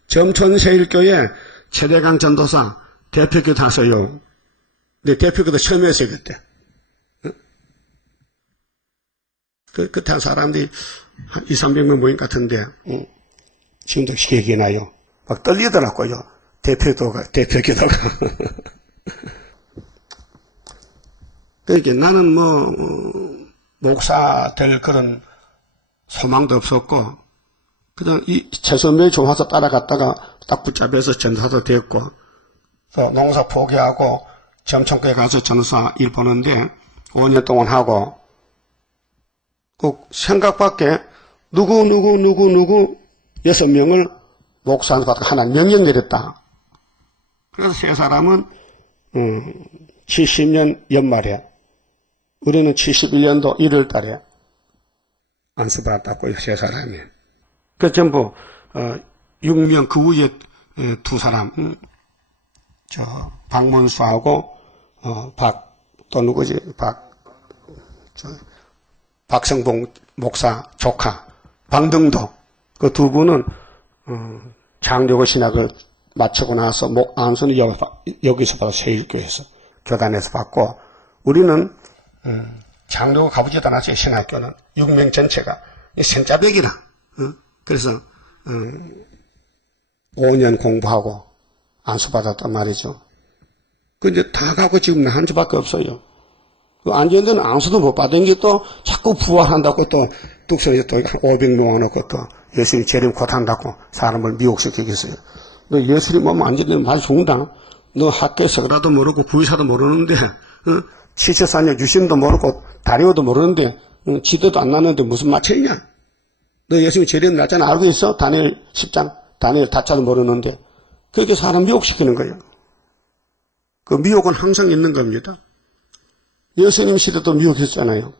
점촌세일교회 최대강 전도사 대표 기도 하세요. 근데 대표 기도 처음 했어요, 그때. 그때 한 사람들이 한 200~300명 모인 것 같은데, 지금도 기억이 나요. 막 떨리더라고요. 대표 기도가. 그러니까 나는 목사 될 그런 소망도 없었고, 그냥 이 최선명이 좋아서 따라갔다가 딱 붙잡혀서 전도사도 됐고, 농사 포기하고 점촌교회 가서 전도사 일 보는데 5년 동안 하고, 그 생각밖에 누구 6명을 목사한테 받고 하나님 명령 내렸다. 그래서 세 사람은 70년 연말에, 우리는 71년도 1월 달에 안수받았다고요, 세 사람이. 그 전부 6명, 그 위에 두 사람, 박문수하고 박성봉 목사 조카 방등도, 그 두 분은 장로교 신학을 마치고 나서 안수는 여기서 받아 세일교에서 교단에서 받고, 우리는 장로교 가보지도 않았어요. 신학교는 6명 전체가 sen자백이라. 그래서 5년 공부하고 안수받았단 말이죠. 그 이제 다 가고 지금 나 한 주밖에 없어요. 그 안전대는 안수도 못 받은 게 또 자꾸 부활한다고 또 뚝섬에 또 500명 모아놓고 또 예수님 재림 곧 한다고 사람을 미혹시키고 있어요. 너 예수님 몸 안전대는 많이 죽는다. 너 학교 서가라도 모르고 구의사도 모르는데, 치처사녀 유심도 모르고 다리오도 모르는데, 지도도 안 나는데 무슨 마체이냐? 너 예수님 재림 날짜는 알고 있어? 다니엘 10장, 다니엘 다짜도 모르는데. 그렇게 사람 미혹시키는 거예요. 그 미혹은 항상 있는 겁니다. 예수님 시대도 미혹했잖아요.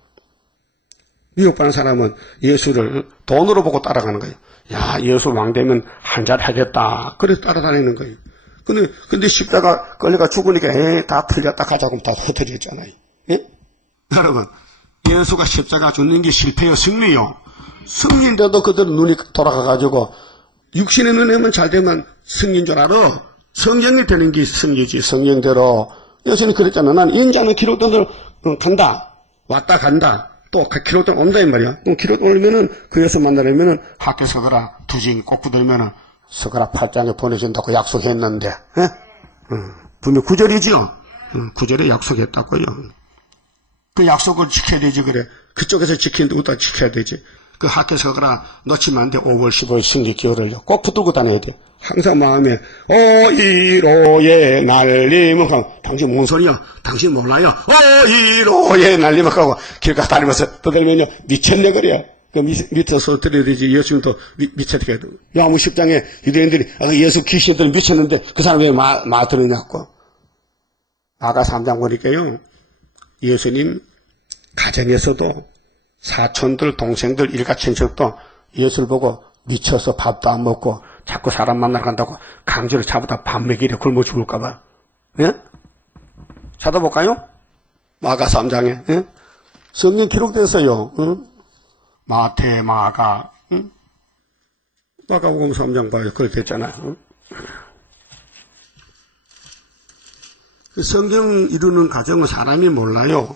미혹받는 사람은 예수를 돈으로 보고 따라가는 거예요. 야, 예수 왕 되면 한잔 하겠다. 그래서 따라다니는 거예요. 근데 십자가 걸려가 죽으니까, 다 틀렸다 가자고 다 흩어졌잖아요. 예? 여러분, 예수가 십자가 죽는 게 실패요, 승리요? 승리인데도 그대로 눈이 돌아가가지고, 육신의 눈에만 잘 되면 승리인 줄 알아? 성령이 되는 게 승리지, 성령대로. 예수님 그랬잖아. 난 인자는 기록된 대로 간다. 왔다 간다. 또 기록된 온다 이 말이야. 그럼 기록 올리면은 그 예수 만나려면은 학교 서거라 두징 꼭 붙들면은 서거라 8장에 보내준다고 약속했는데, 분명 9절이지요. 9절에 약속했다고요. 그 약속을 지켜야 되지, 그래. 그쪽에서 지키는데 우리도 지켜야 되지. 그 학교 서거라 놓치면 안 돼. 5월 15일 승리 기호를요. 꼭 붙들고 다녀야 돼. 항상 마음에, 오이로의 날림은 하고, 당신 뭔 소리야? 당신 몰라요? 오이로의 날림은 하고, 길가 다니면서 떠들면요, 미쳤네, 그래요. 그 밑에서 들어야 되지. 예수님도 미쳤게 해도. 요한복음 10장에 유대인들이, 예수 귀신들은 미쳤는데, 그 사람 왜 말 들으냐고. 아가 3장 보니까요, 예수님 가정에서도 사촌들, 동생들, 일가친척도 예수를 보고 미쳐서 밥도 안 먹고 자꾸 사람 만나러 간다고 강제로 잡아다 밥 먹이래. 굶어 죽을까봐. 예? 찾아볼까요? 마가 3장에. 예? 성경 기록됐어요. 마태, 마가. 마가복음 3장 봐요. 그렇게 됐잖아요. 성경 이루는 과정은 사람이 몰라요.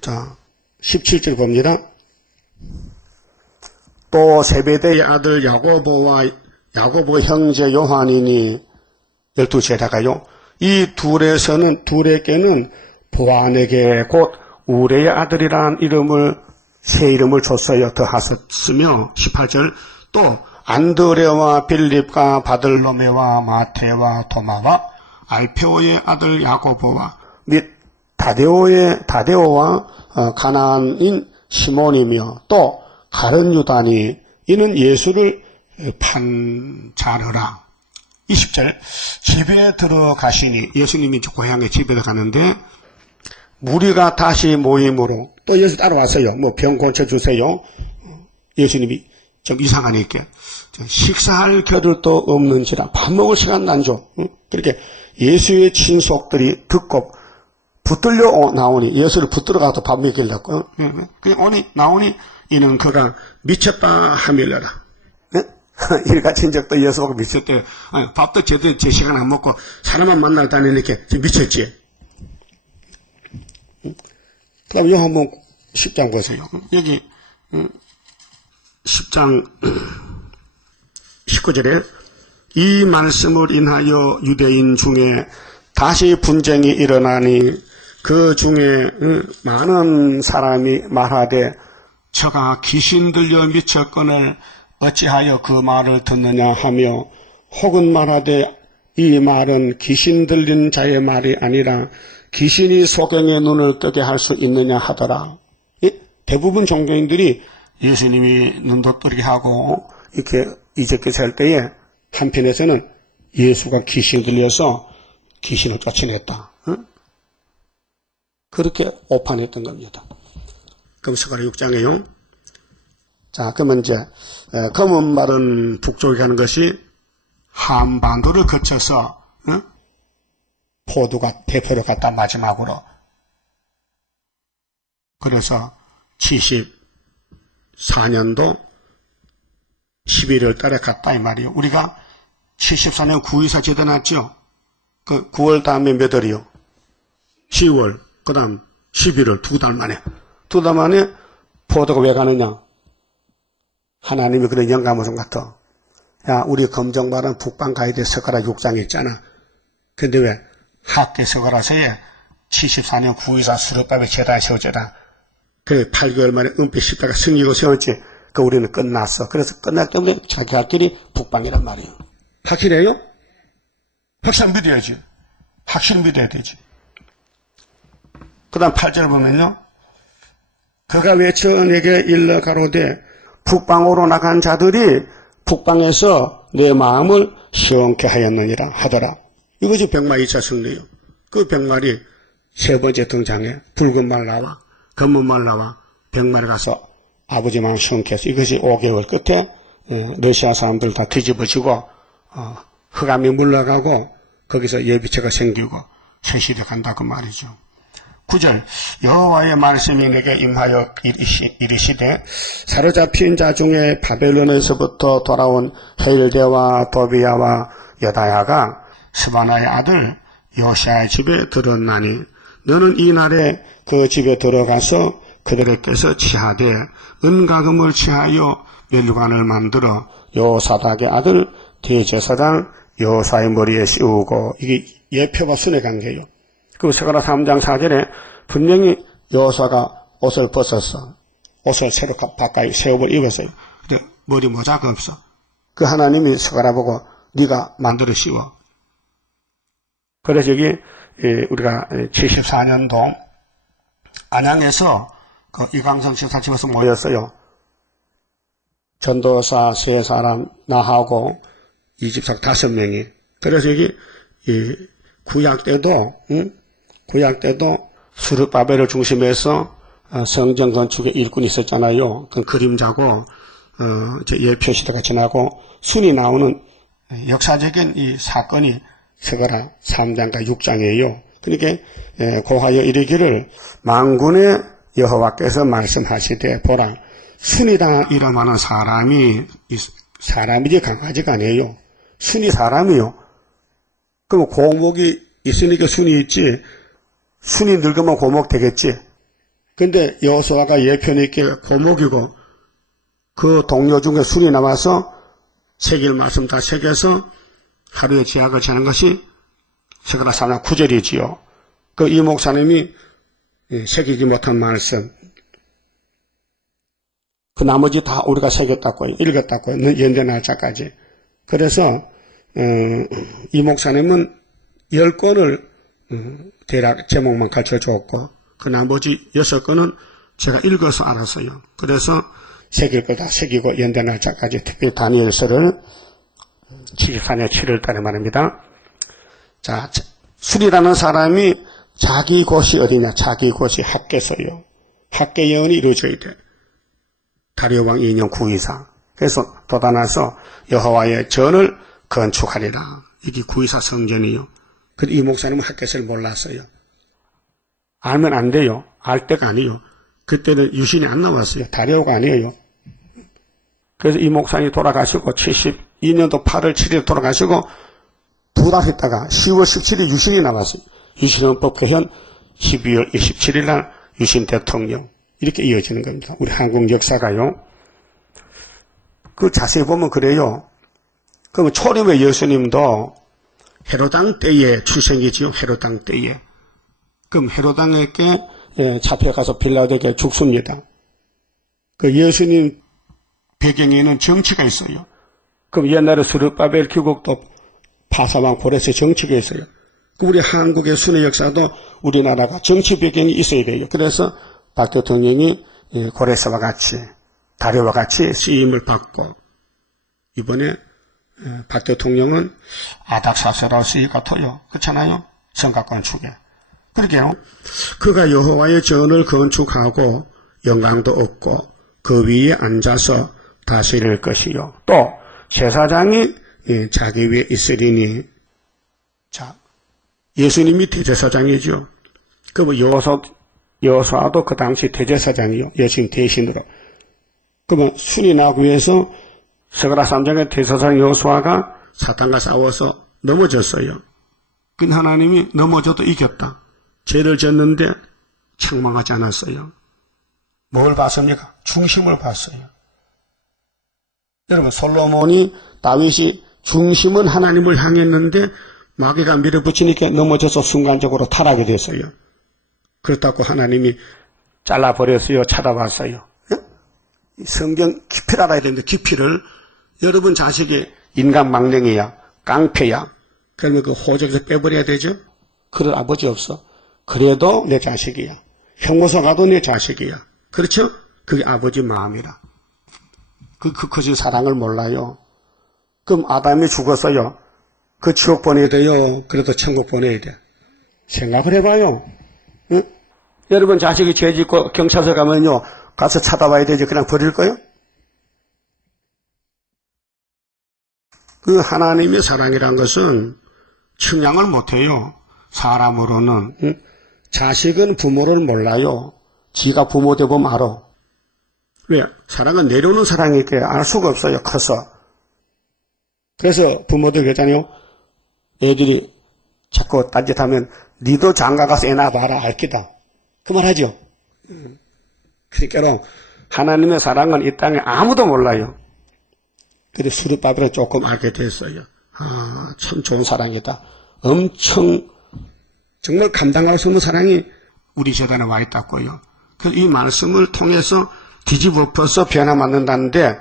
자, 17절 봅니다. 또 세베대의 아들 야고보와 야고보 형제 요한이니 12제자가요. 이 둘에게는 보아네게 곧 우레의 아들이란 새 이름을 줬어요. 더하셨으며 18절 또 안드레와 빌립과 바들로메와 마테와 도마와 알페오의 아들 야고보와 및 다데오와 가나안인 시몬이며 또 다른 유다니 이는 예수를 판자르라. 20절 집에 들어가시니 예수님이 고향에 집에 가는데 무리가 다시 모임으로 또 예수 따라왔어요. 뭐 병 고쳐주세요. 예수님이 좀 이상하니까 식사할 겨를도 없는지라 밥 먹을 시간도 안 줘. 그렇게 예수의 친속들이 듣고 붙들려 나오니 예수를 붙들어 가서 밥 먹이려고 나오니 이는 그가 미쳤다 하밀려라. 이렇게 친 적도 예수가 미쳤대요. 밥도 제대로 제 시간 안 먹고 사람만 만날 다니니까 미쳤지. 그럼 요한복음 10장 보세요. 여기 10장 19절에 이 말씀을 인하여 유대인 중에 다시 분쟁이 일어나니 그 중에 많은 사람이 말하되 저가 귀신 들려 미쳤거늘 어찌하여 그 말을 듣느냐 하며 혹은 말하되 이 말은 귀신 들린 자의 말이 아니라 귀신이 소경의 눈을 뜨게 할 수 있느냐 하더라. 대부분 종교인들이 예수님이 눈도 뜨게 하고 이렇게 이적게 살 때에 한편에서는 예수가 귀신 들려서 귀신을 쫓아냈다. 그렇게 오판했던 겁니다. 그럼 스가랴 6장에요. 자, 그러면 이제 검은 말은 북쪽에 가는 것이 한반도를 거쳐서 포도가 대표로 갔다 마지막으로. 그래서 74년도 11월 달에 갔다 이 말이에요. 우리가 74년 9.24 제대 났죠? 그 9월 다음에 몇 월이요? 10월, 그 다음 11월 두 달 만에. 두 달 만에 포도가 왜 가느냐? 하나님이 그런 영감을 좀 같아. 야, 우리 검정발은 북방 가야 돼. 스가랴 6장에 있잖아. 근데 왜? 학계 스가랴서에 74년 9.24 수렵밥에 제단에 세워져라. 그 8개월 만에 은폐 십자가 승리고 세웠지. 그 우리는 끝났어. 그래서 끝났기 때문에 자기 할 길이 북방이란 말이에요. 확실해요? 확실히 믿어야지. 확실히 믿어야 되지. 그 다음 8절 보면요. 그가 외쳐 내게 일러 가로되 북방으로 나간 자들이 북방에서 내 마음을 시원케 하였느니라 하더라. 이것이 백마 2차 승리요. 그 백말이 세 번째 등장해 붉은 말 나와 검은 말 나와 백말에 가서 아버지 마음 시원케 해서 이것이 5개월 끝에 러시아 사람들 다 뒤집어지고 흑암이 물러가고 거기서 예비체가 생기고 새시대 간다 그 말이죠. 9절 여호와의 말씀이 내게 임하여 이르시되 사로잡힌 자 중에 바벨론에서부터 돌아온 헬데와 도비야와 여다야가 스바나의 아들 요시아의 집에 들었나니 너는 이 날에 그 집에 들어가서 그들에게서 취하되 은가금을 취하여 멸관을 만들어 요사닥의 아들 대제사장 요사의 머리에 씌우고 이게 예표와 순의 관계예요. 그 스가랴 3장 4절에 분명히 여호사가 옷을 벗었어. 옷을 새로 바꿔 새옷을 입었어요. 근데 머리 모자가 없어. 그 하나님이 스가랴 보고 네가 만들어 씌워. 그래서 여기 우리가 74년도 안양에서 그 이광성 식사 집에서 모였어요. 전도사 3사람 나하고 이집사 5명이. 그래서 여기 구약 때도 수르바벨을 중심해서 성전 건축의 일꾼이 있었잖아요. 그 그림자고 예표 시대가 지나고 순이 나오는 역사적인 이 사건이 스가랴 3장과 6장이에요. 그러니까 고하여 이르기를 만군의 여호와께서 말씀하시되 보라 순이다 이라마는 사람이지 강아지가 아니에요. 순이 사람이요. 그럼 고목이 있으니까 순이 있지. 순이 늙으면 고목 되겠지. 근데 여호수아가 예편에 있게 고목이고 그 동료 중에 순이 남아서 새길 말씀 다 새겨서 하루의 제약을 지는 것이 스가랴 3장 9절이지요. 그 이 목사님이 새기지 못한 말씀 그 나머지 다 우리가 새겼다고요. 읽었다고요. 연대 날짜까지. 그래서 이 목사님은 10권을 대략 제목만 가르쳐줬고 그 나머지 6권은 제가 읽어서 알았어요. 그래서 새길 거 다 새기고 연대 날짜까지 특별히 다니엘서를 74년 7월 달에 말입니다. 자, 술이라는 사람이 자기 곳이 어디냐? 자기 곳이 학계서요. 학계 예언이 이루어져야 돼. 다리오 왕 2년 924. 그래서 돋아나서 여호와의 전을 건축하리라. 이게 924 성전이요. 근데 이 목사님은 학계서를 몰랐어요. 알면 안 돼요. 알 때가 아니에요. 그때는 유신이 안 나왔어요. 다리오가 아니에요. 그래서 이 목사님이 돌아가시고 72년도 8월 7일 돌아가시고 두 달 있다가 10월 17일 유신이 나왔어요. 유신헌법 개헌 12월 27일 날 유신 대통령. 이렇게 이어지는 겁니다. 우리 한국 역사가요. 그 자세히 보면 그래요. 그러면 초림의 예수님도 헤로당 때에 출생이지요. 헤로당 때에. 그럼 헤로당에게 잡혀가서 빌라도에게 죽습니다. 그 예수님 배경에는 정치가 있어요. 그럼 옛날에 수르바벨 귀국도 파사왕 고레스 정치가 있어요. 우리 한국의 순회 역사도 우리나라가 정치 배경이 있어야 돼요. 그래서 박 대통령이 고레스와 같이 다리오와 같이 시임을 받고 이번에 박 대통령은 아닥사스라고 쓰기 같아요. 그렇잖아요. 성곽 축에. 그러게요. 그가 여호와의 전을 건축하고 영광도 없고 그 위에 앉아서 다스릴 것이요. 또 제사장이 자기 위에 있으리니. 자, 예수님이 대제사장이죠. 그럼 여호수아도 그 당시 대제사장이요. 예수님 대신으로. 그러면 순이 나기 위해서 스가랴 3장의 대제사장 여호수아가 사탄과 싸워서 넘어졌어요. 근데 하나님이 넘어져도 이겼다. 죄를 졌는데 책망하지 않았어요. 뭘 봤습니까? 중심을 봤어요. 여러분 솔로몬이 다윗이 중심은 하나님을 향했는데 마귀가 밀어붙이니까 넘어져서 순간적으로 타락이 됐어요. 그렇다고 하나님이 잘라버렸어요. 찾아봤어요. 성경 깊이를 알아야 되는데 깊이를 여러분 자식이 인간 망령이야. 깡패야. 그러면 그 호적에서 빼버려야 되죠? 그럴 아버지 없어. 그래도 내 자식이야. 형무소 가도 내 자식이야. 그렇죠? 그게 아버지 마음이라. 그 사랑을 몰라요. 그럼 아담이 죽었어요. 그 지옥 보내야 돼요. 그래도 천국 보내야 돼. 생각을 해봐요. 응? 여러분 자식이 죄 짓고 경찰서 가면요. 가서 찾아봐야 되지. 그냥 버릴 거요? 그 하나님의 사랑이란 것은 측량을 못해요. 사람으로는. 응? 자식은 부모를 몰라요. 지가 부모 되보면 알아. 왜? 사랑은 내려오는 사랑이니까 알 수가 없어요. 커서. 그래서 부모들 그러잖아요. 애들이 자꾸 딴짓하면 니도 장가가서 애 낳아봐라 알기다. 그 말 하죠. 그러니까 하나님의 사랑은 이 땅에 아무도 몰라요. 그래서 수르바벨을 조금 알게 됐어요. 아, 참 좋은 사랑이다. 엄청 정말 감당할 수 없는 사랑이 우리 재단에 와 있다고요. 그래서 이 말씀을 통해서 뒤집어 엎어서 변화 맞는다는데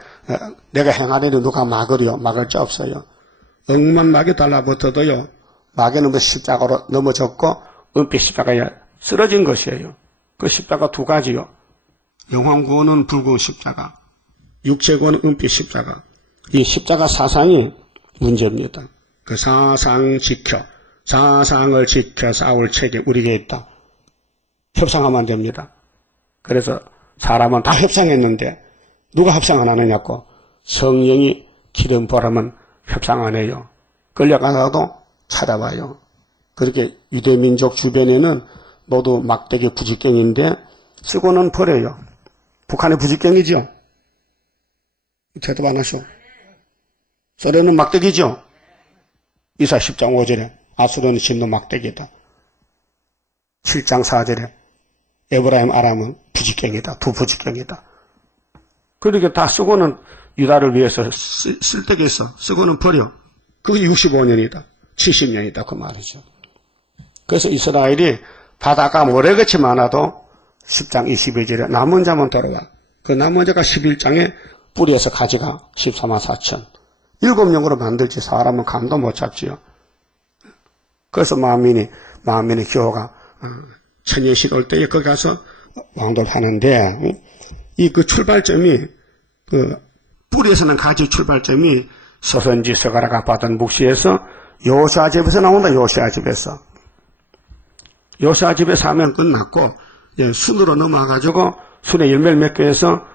내가 행하려니 누가 막으려? 막을 자 없어요. 억만 막이 달라붙어도요. 막에는 뭐 십자가로 넘어졌고 은빛 십자가에 쓰러진 것이에요. 그 십자가 두 가지요. 영혼구원은 붉은 십자가, 육체구원은 은빛 십자가. 이 십자가 사상이 문제입니다. 그 사상을 지켜 싸울 책이 우리에게 있다. 협상하면 안 됩니다. 그래서 사람은 다 협상했는데 누가 협상 안 하느냐고. 성령이 기름 부으면 협상 안 해요. 끌려가서도 찾아봐요. 그렇게 유대민족 주변에는 모두 막대기 부직경인데 쓰고는 버려요. 북한의 부직경이죠. 대답 안 하셔. 소련은 막대기죠. 이사 10장 5절에 아수르는 진노 막대기다. 7장 4절에 에브라임 아람은 부지경이다. 두 부지경이다. 그렇게 다 쓰고는 유다를 위해서 쓸 때가 있어. 쓰고는 버려. 그게 65년이다. 70년이다. 그 말이죠. 그래서 이스라엘이 바다가 모래같이 많아도 10장 22절에 남은 자만 돌아와. 그 남은 자가 11장에 뿌리에서 가지가 14만 4천. 7명으로 만들지 사람은 감도 못 잡지요. 그래서 만민이 교호가 천년씩 올 때에 거기 가서 왕도를 하는데 이 그 출발점이 그 뿌리에서는 가지 출발점이 서선지 서가라가 받은 묵시에서 요시아 집에서 나온다. 요시아 집에서 하면 끝났고 순으로 넘어가가지고 순의 열매를 맺기 위해서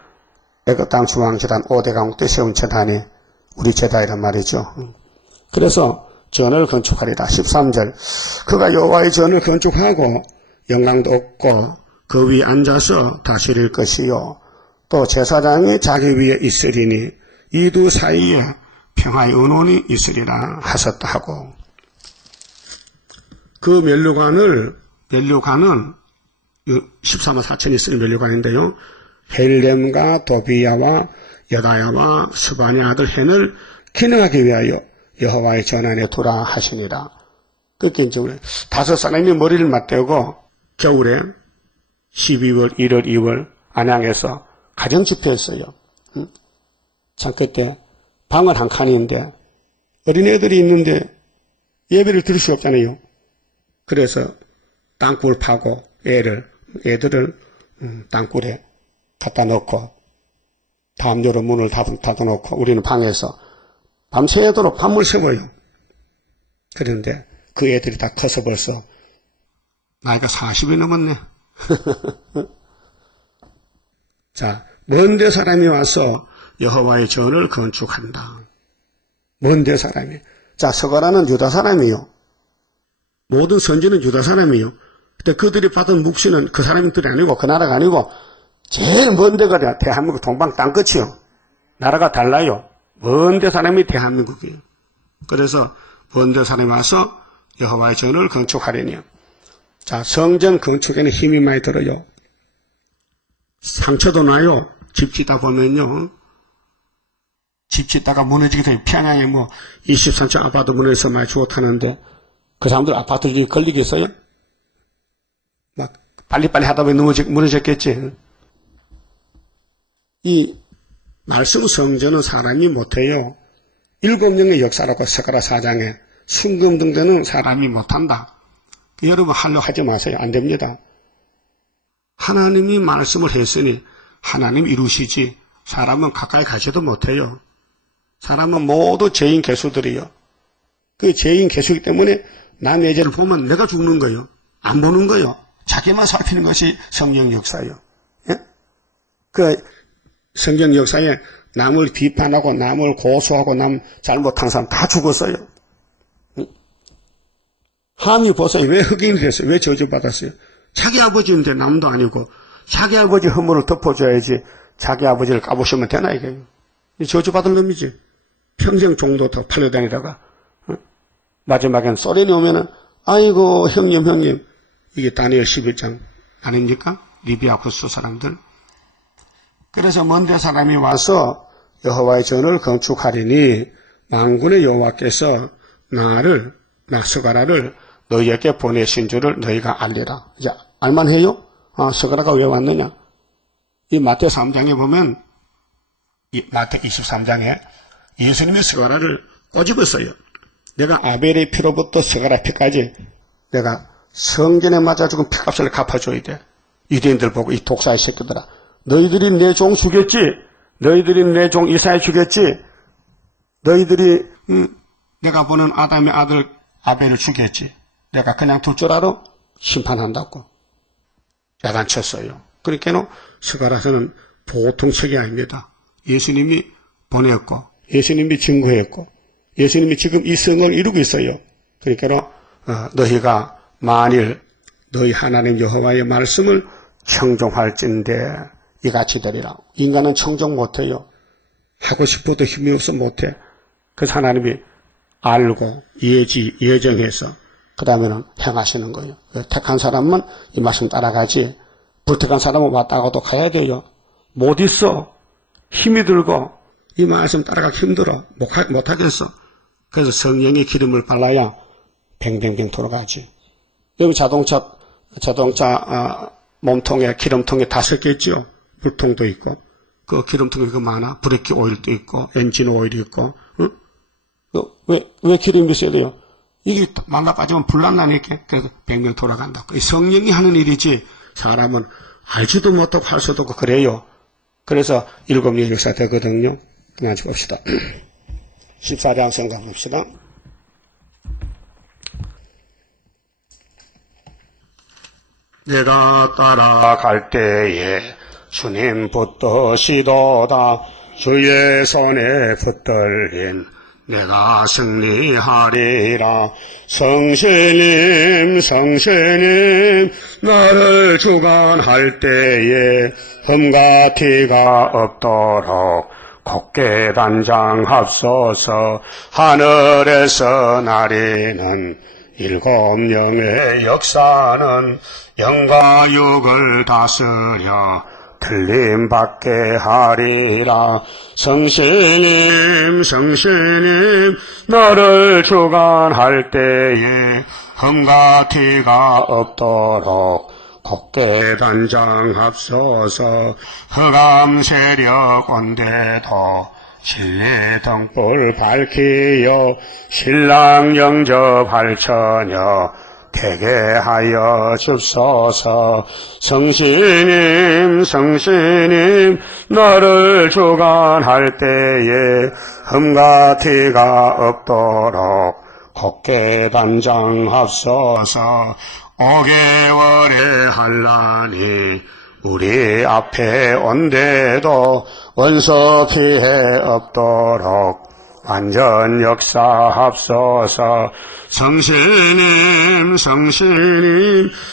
애굽 땅 중앙재단 5대 강국 때 세운 재단이 우리 제단이란 말이죠. 그래서 전을 건축하리라. 13절 그가 여호와의 전을 건축하고 영광도 없고 그 위에 앉아서 다스릴 것이요 또 제사장이 자기 위에 있으리니 이 두 사이에 평화의 은원이 있으리라 하셨다 하고 그 멸류관은 14만 4천이 쓰는 멸류관인데요. 헬렘과 도비야와 여다야와 스바냐 아들 헨을 기능하기 위하여 여호와의 전 안에 두라 하시니라. 그렇게 이제 5사람이 머리를 맞대고 겨울에 12월, 1월, 2월 안양에서 가정 집회했어요. 참 그때 방은 한 칸인데 어린애들이 있는데 예배를 들을 수 없잖아요. 그래서 땅굴 파고 애들을 땅굴에 갖다 놓고 담요로 문을 닫아놓고 우리는 방에서 밤새도록 밤을 새워요. 그런데 그 애들이 다 커서 벌써 나이가 40이 넘었네. 자, 먼데 사람이 와서 여호와의 전을 건축한다. 먼데 사람이. 자, 서가라는 유다 사람이요. 모든 선지는 유다 사람이요. 근데 그들이 받은 묵시는 그 사람들이 아니고 그 나라가 아니고 제일 먼 데가 대한민국 동방 땅끝이요. 나라가 달라요. 먼 데 사람이 대한민국이에요. 그래서 먼 데 사람이 와서 여호와의 전을 건축하려니. 자, 성전 건축에는 힘이 많이 들어요. 상처도 나요. 집 짓다 보면요. 집 짓다가 무너지게 돼요. 평양에 23층 아파트 무너져서 많이 죽었다는데 그 사람들 아파트 집이 걸리겠어요? 막 빨리빨리 하다 보니 무너졌겠지. 이 말씀 성전은 사람이 못해요. 7년의 역사라고 서가라 4장에 순금등대는 사람이 못한다. 여러분 하려고 하지 마세요. 안 됩니다. 하나님이 말씀을 했으니 하나님 이루시지 사람은 가까이 가지도 못해요. 사람은 모두 죄인 개수들이요. 그 죄인 개수이기 때문에 남의 죄를 보면 내가 죽는 거예요. 안 보는 거예요. 자기만 살피는 것이 성경 역사예요. 예? 그 성경 역사에 남을 비판하고 남을 고소하고 남 잘못한 사람 다 죽었어요. 함이 보세요. 왜 흑인이 됐어요? 왜 저주받았어요? 자기 아버지인데 남도 아니고 자기 아버지 허물을 덮어줘야지 자기 아버지를 까부시면 되나 이게. 저주받을 놈이지. 평생 종도 더 팔려다니다가 마지막엔 소련이 오면은 아이고 형님 이게 다니엘 11장 아닙니까? 리비아 구스 사람들. 그래서 먼데 사람이 와서 여호와의 전을 건축하리니 만군의 여호와께서 나 스가라를 너희에게 보내신 줄을 너희가 알리라. 이제 알만해요? 스가라가 왜 왔느냐? 이 마태 3장에 보면 마태 23장에 예수님이 스가라를 꼬집었어요. 내가 아벨의 피로부터 스가라 피까지 내가 성전에 맞아 죽은 피값을 갚아줘야 돼. 유대인들 보고 이 독사의 새끼들아. 너희들이 내 종 죽였지? 너희들이 내 종 이사야 죽였지? 너희들이 내가 보는 아담의 아들 아벨을 죽였지? 내가 그냥 둘 줄 알아? 심판한다고. 야단쳤어요. 그러니까 스가랴서는 보통 책이 아닙니다. 예수님이 보냈고 예수님이 증거했고 예수님이 지금 이 성을 이루고 있어요. 그러니까 너희가 만일 너희 하나님 여호와의 말씀을 청종할진대 이같이 되리라. 인간은 청종 못해요. 하고 싶어도 힘이 없어 못해. 그래서 하나님이 알고 예정해서 그 다음에는 행하시는 거예요. 택한 사람은 이 말씀 따라가지, 불택한 사람은 왔다가도 가야 돼요. 못 있어. 힘이 들고 이 말씀 따라가기 힘들어. 못하겠어. 그래서 성령의 기름을 발라야 뱅뱅뱅 돌아가지. 여기 자동차 몸통에 기름통에 다 섞였죠. 불통도 있고 그 기름통이 그 많아. 브레이크 오일도 있고 엔진 오일이 있고. 응? 왜 기름이 있어야 돼요? 이게 말라 빠지면 불난다니까. 그래서 뱅뱅 돌아간다고. 성령이 하는 일이지 사람은 알지도 못하고 할 수도 없고 그래요. 그래서 7년 역사 되거든요. 그만 봅시다. 14장 생각합시다. 내가 따라갈 때에 주님 붙드시도다. 주의 손에 붙들린 내가 승리하리라. 성신님 나를 주관할 때에 흠과 티가 없도록 굳게 단장합소서. 하늘에서 나리는 7영의 역사는 영과 육을 다스려 틀림받게 하리라. 성신님 나를 주관할 때에 흠과 티가 없도록 굳게 단장합소서. 흑암 세력 온데도 진리 등불 밝히여 신랑 영접할 처녀 되게 하여 줍소서. 성신님 나를 주관할 때에 흠과 티가 없도록 굳게 단장합소서. 5개월의 한란이 우리 앞에 온데도 원수 피해 없도록 완전 역사합소서. 성신님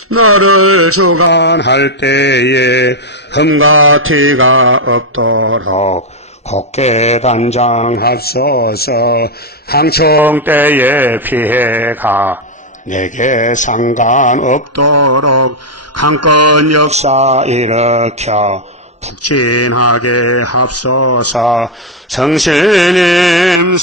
나를 주관할 때에 흠과 티가 없도록 굳게 단장합소서. 강청 때에 피해가 내게 상관없도록 강권 역사 일으켜 푹진하게 합소서. 성신님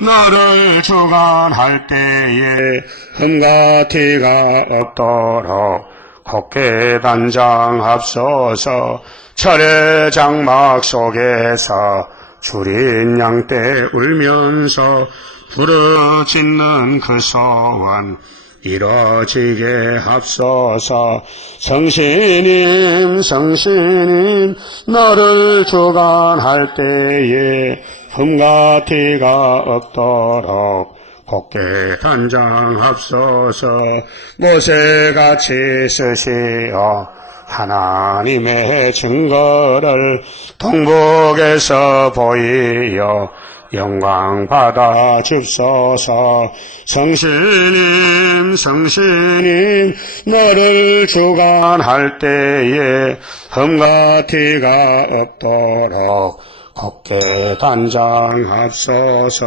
나를 주관할 때에 흠과 티가 없도록 굳게 단장합소서. 철의 장막 속에서 주린 양떼 울면서 부르짖는 그 소원 이뤄지게 합소서. 성신님 나를 주관할 때에 흠과 티가 없도록 굳게 단장합소서. 모세같이 쓰시어 하나님의 증거를 동북에서 보이어 영광 받아 줍소서. 성신님 나를 주관할 때에 흠과 티가 없도록 굳게 단장합소서.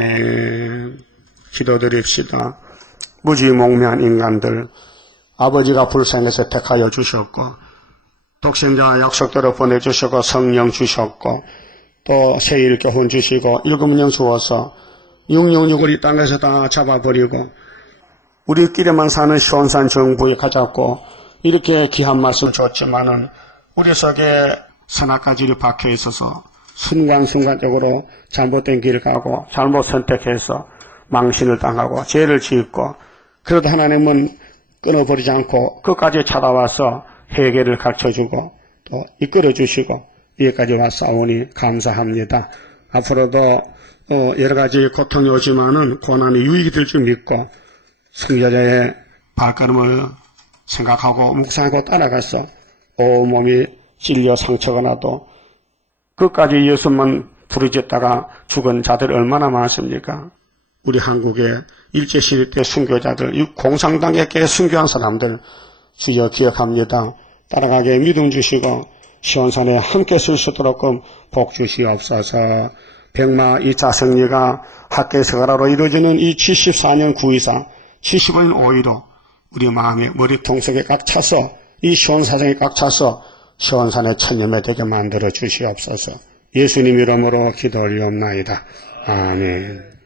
아멘. 기도드립시다. 무지몽매한 인간들 아버지가 불쌍해서 택하여 주셨고 독생자 약속대로 보내주시고 성령 주셨고 또 세일 교훈 주시고 7명 주어서 666을 이 땅에서 다 잡아버리고 우리끼리만 사는 시온산 정부에 가졌고 이렇게 귀한 말씀 줬지만은 우리 속에 선악가지를 박혀 있어서 순간순간적으로 잘못된 길을 가고 잘못 선택해서 망신을 당하고 죄를 짓고 그래도 하나님은 끊어버리지 않고 끝까지 찾아와서 회개를 가르쳐주고 또 이끌어주시고 여기까지 왔사오니 감사합니다. 앞으로도 여러 가지 고통이 오지만은 고난이 유익이 될 줄 믿고 승자자의 발걸음을 생각하고 묵상하고 따라가서 온몸이 찔려 상처가 나도 끝까지 예수만 부르짖다가 죽은 자들 얼마나 많습니까? 우리 한국의 일제시대 때 순교자들, 공산당에게 순교한 사람들 주여 기억합니다. 따라가게 믿음 주시고 시온산에 함께 쓸 수 있도록 복 주시옵소서. 백마 2차 승리가 학계서가라로 이루어지는 이 74년 9.24, 75년 5.15 우리 마음의 머리통 속에 꽉 차서 이 시온사정에 꽉 차서 시온산의 천년매 되게 만들어 주시옵소서. 예수님 이름으로 기도 올리옵나이다. 아멘.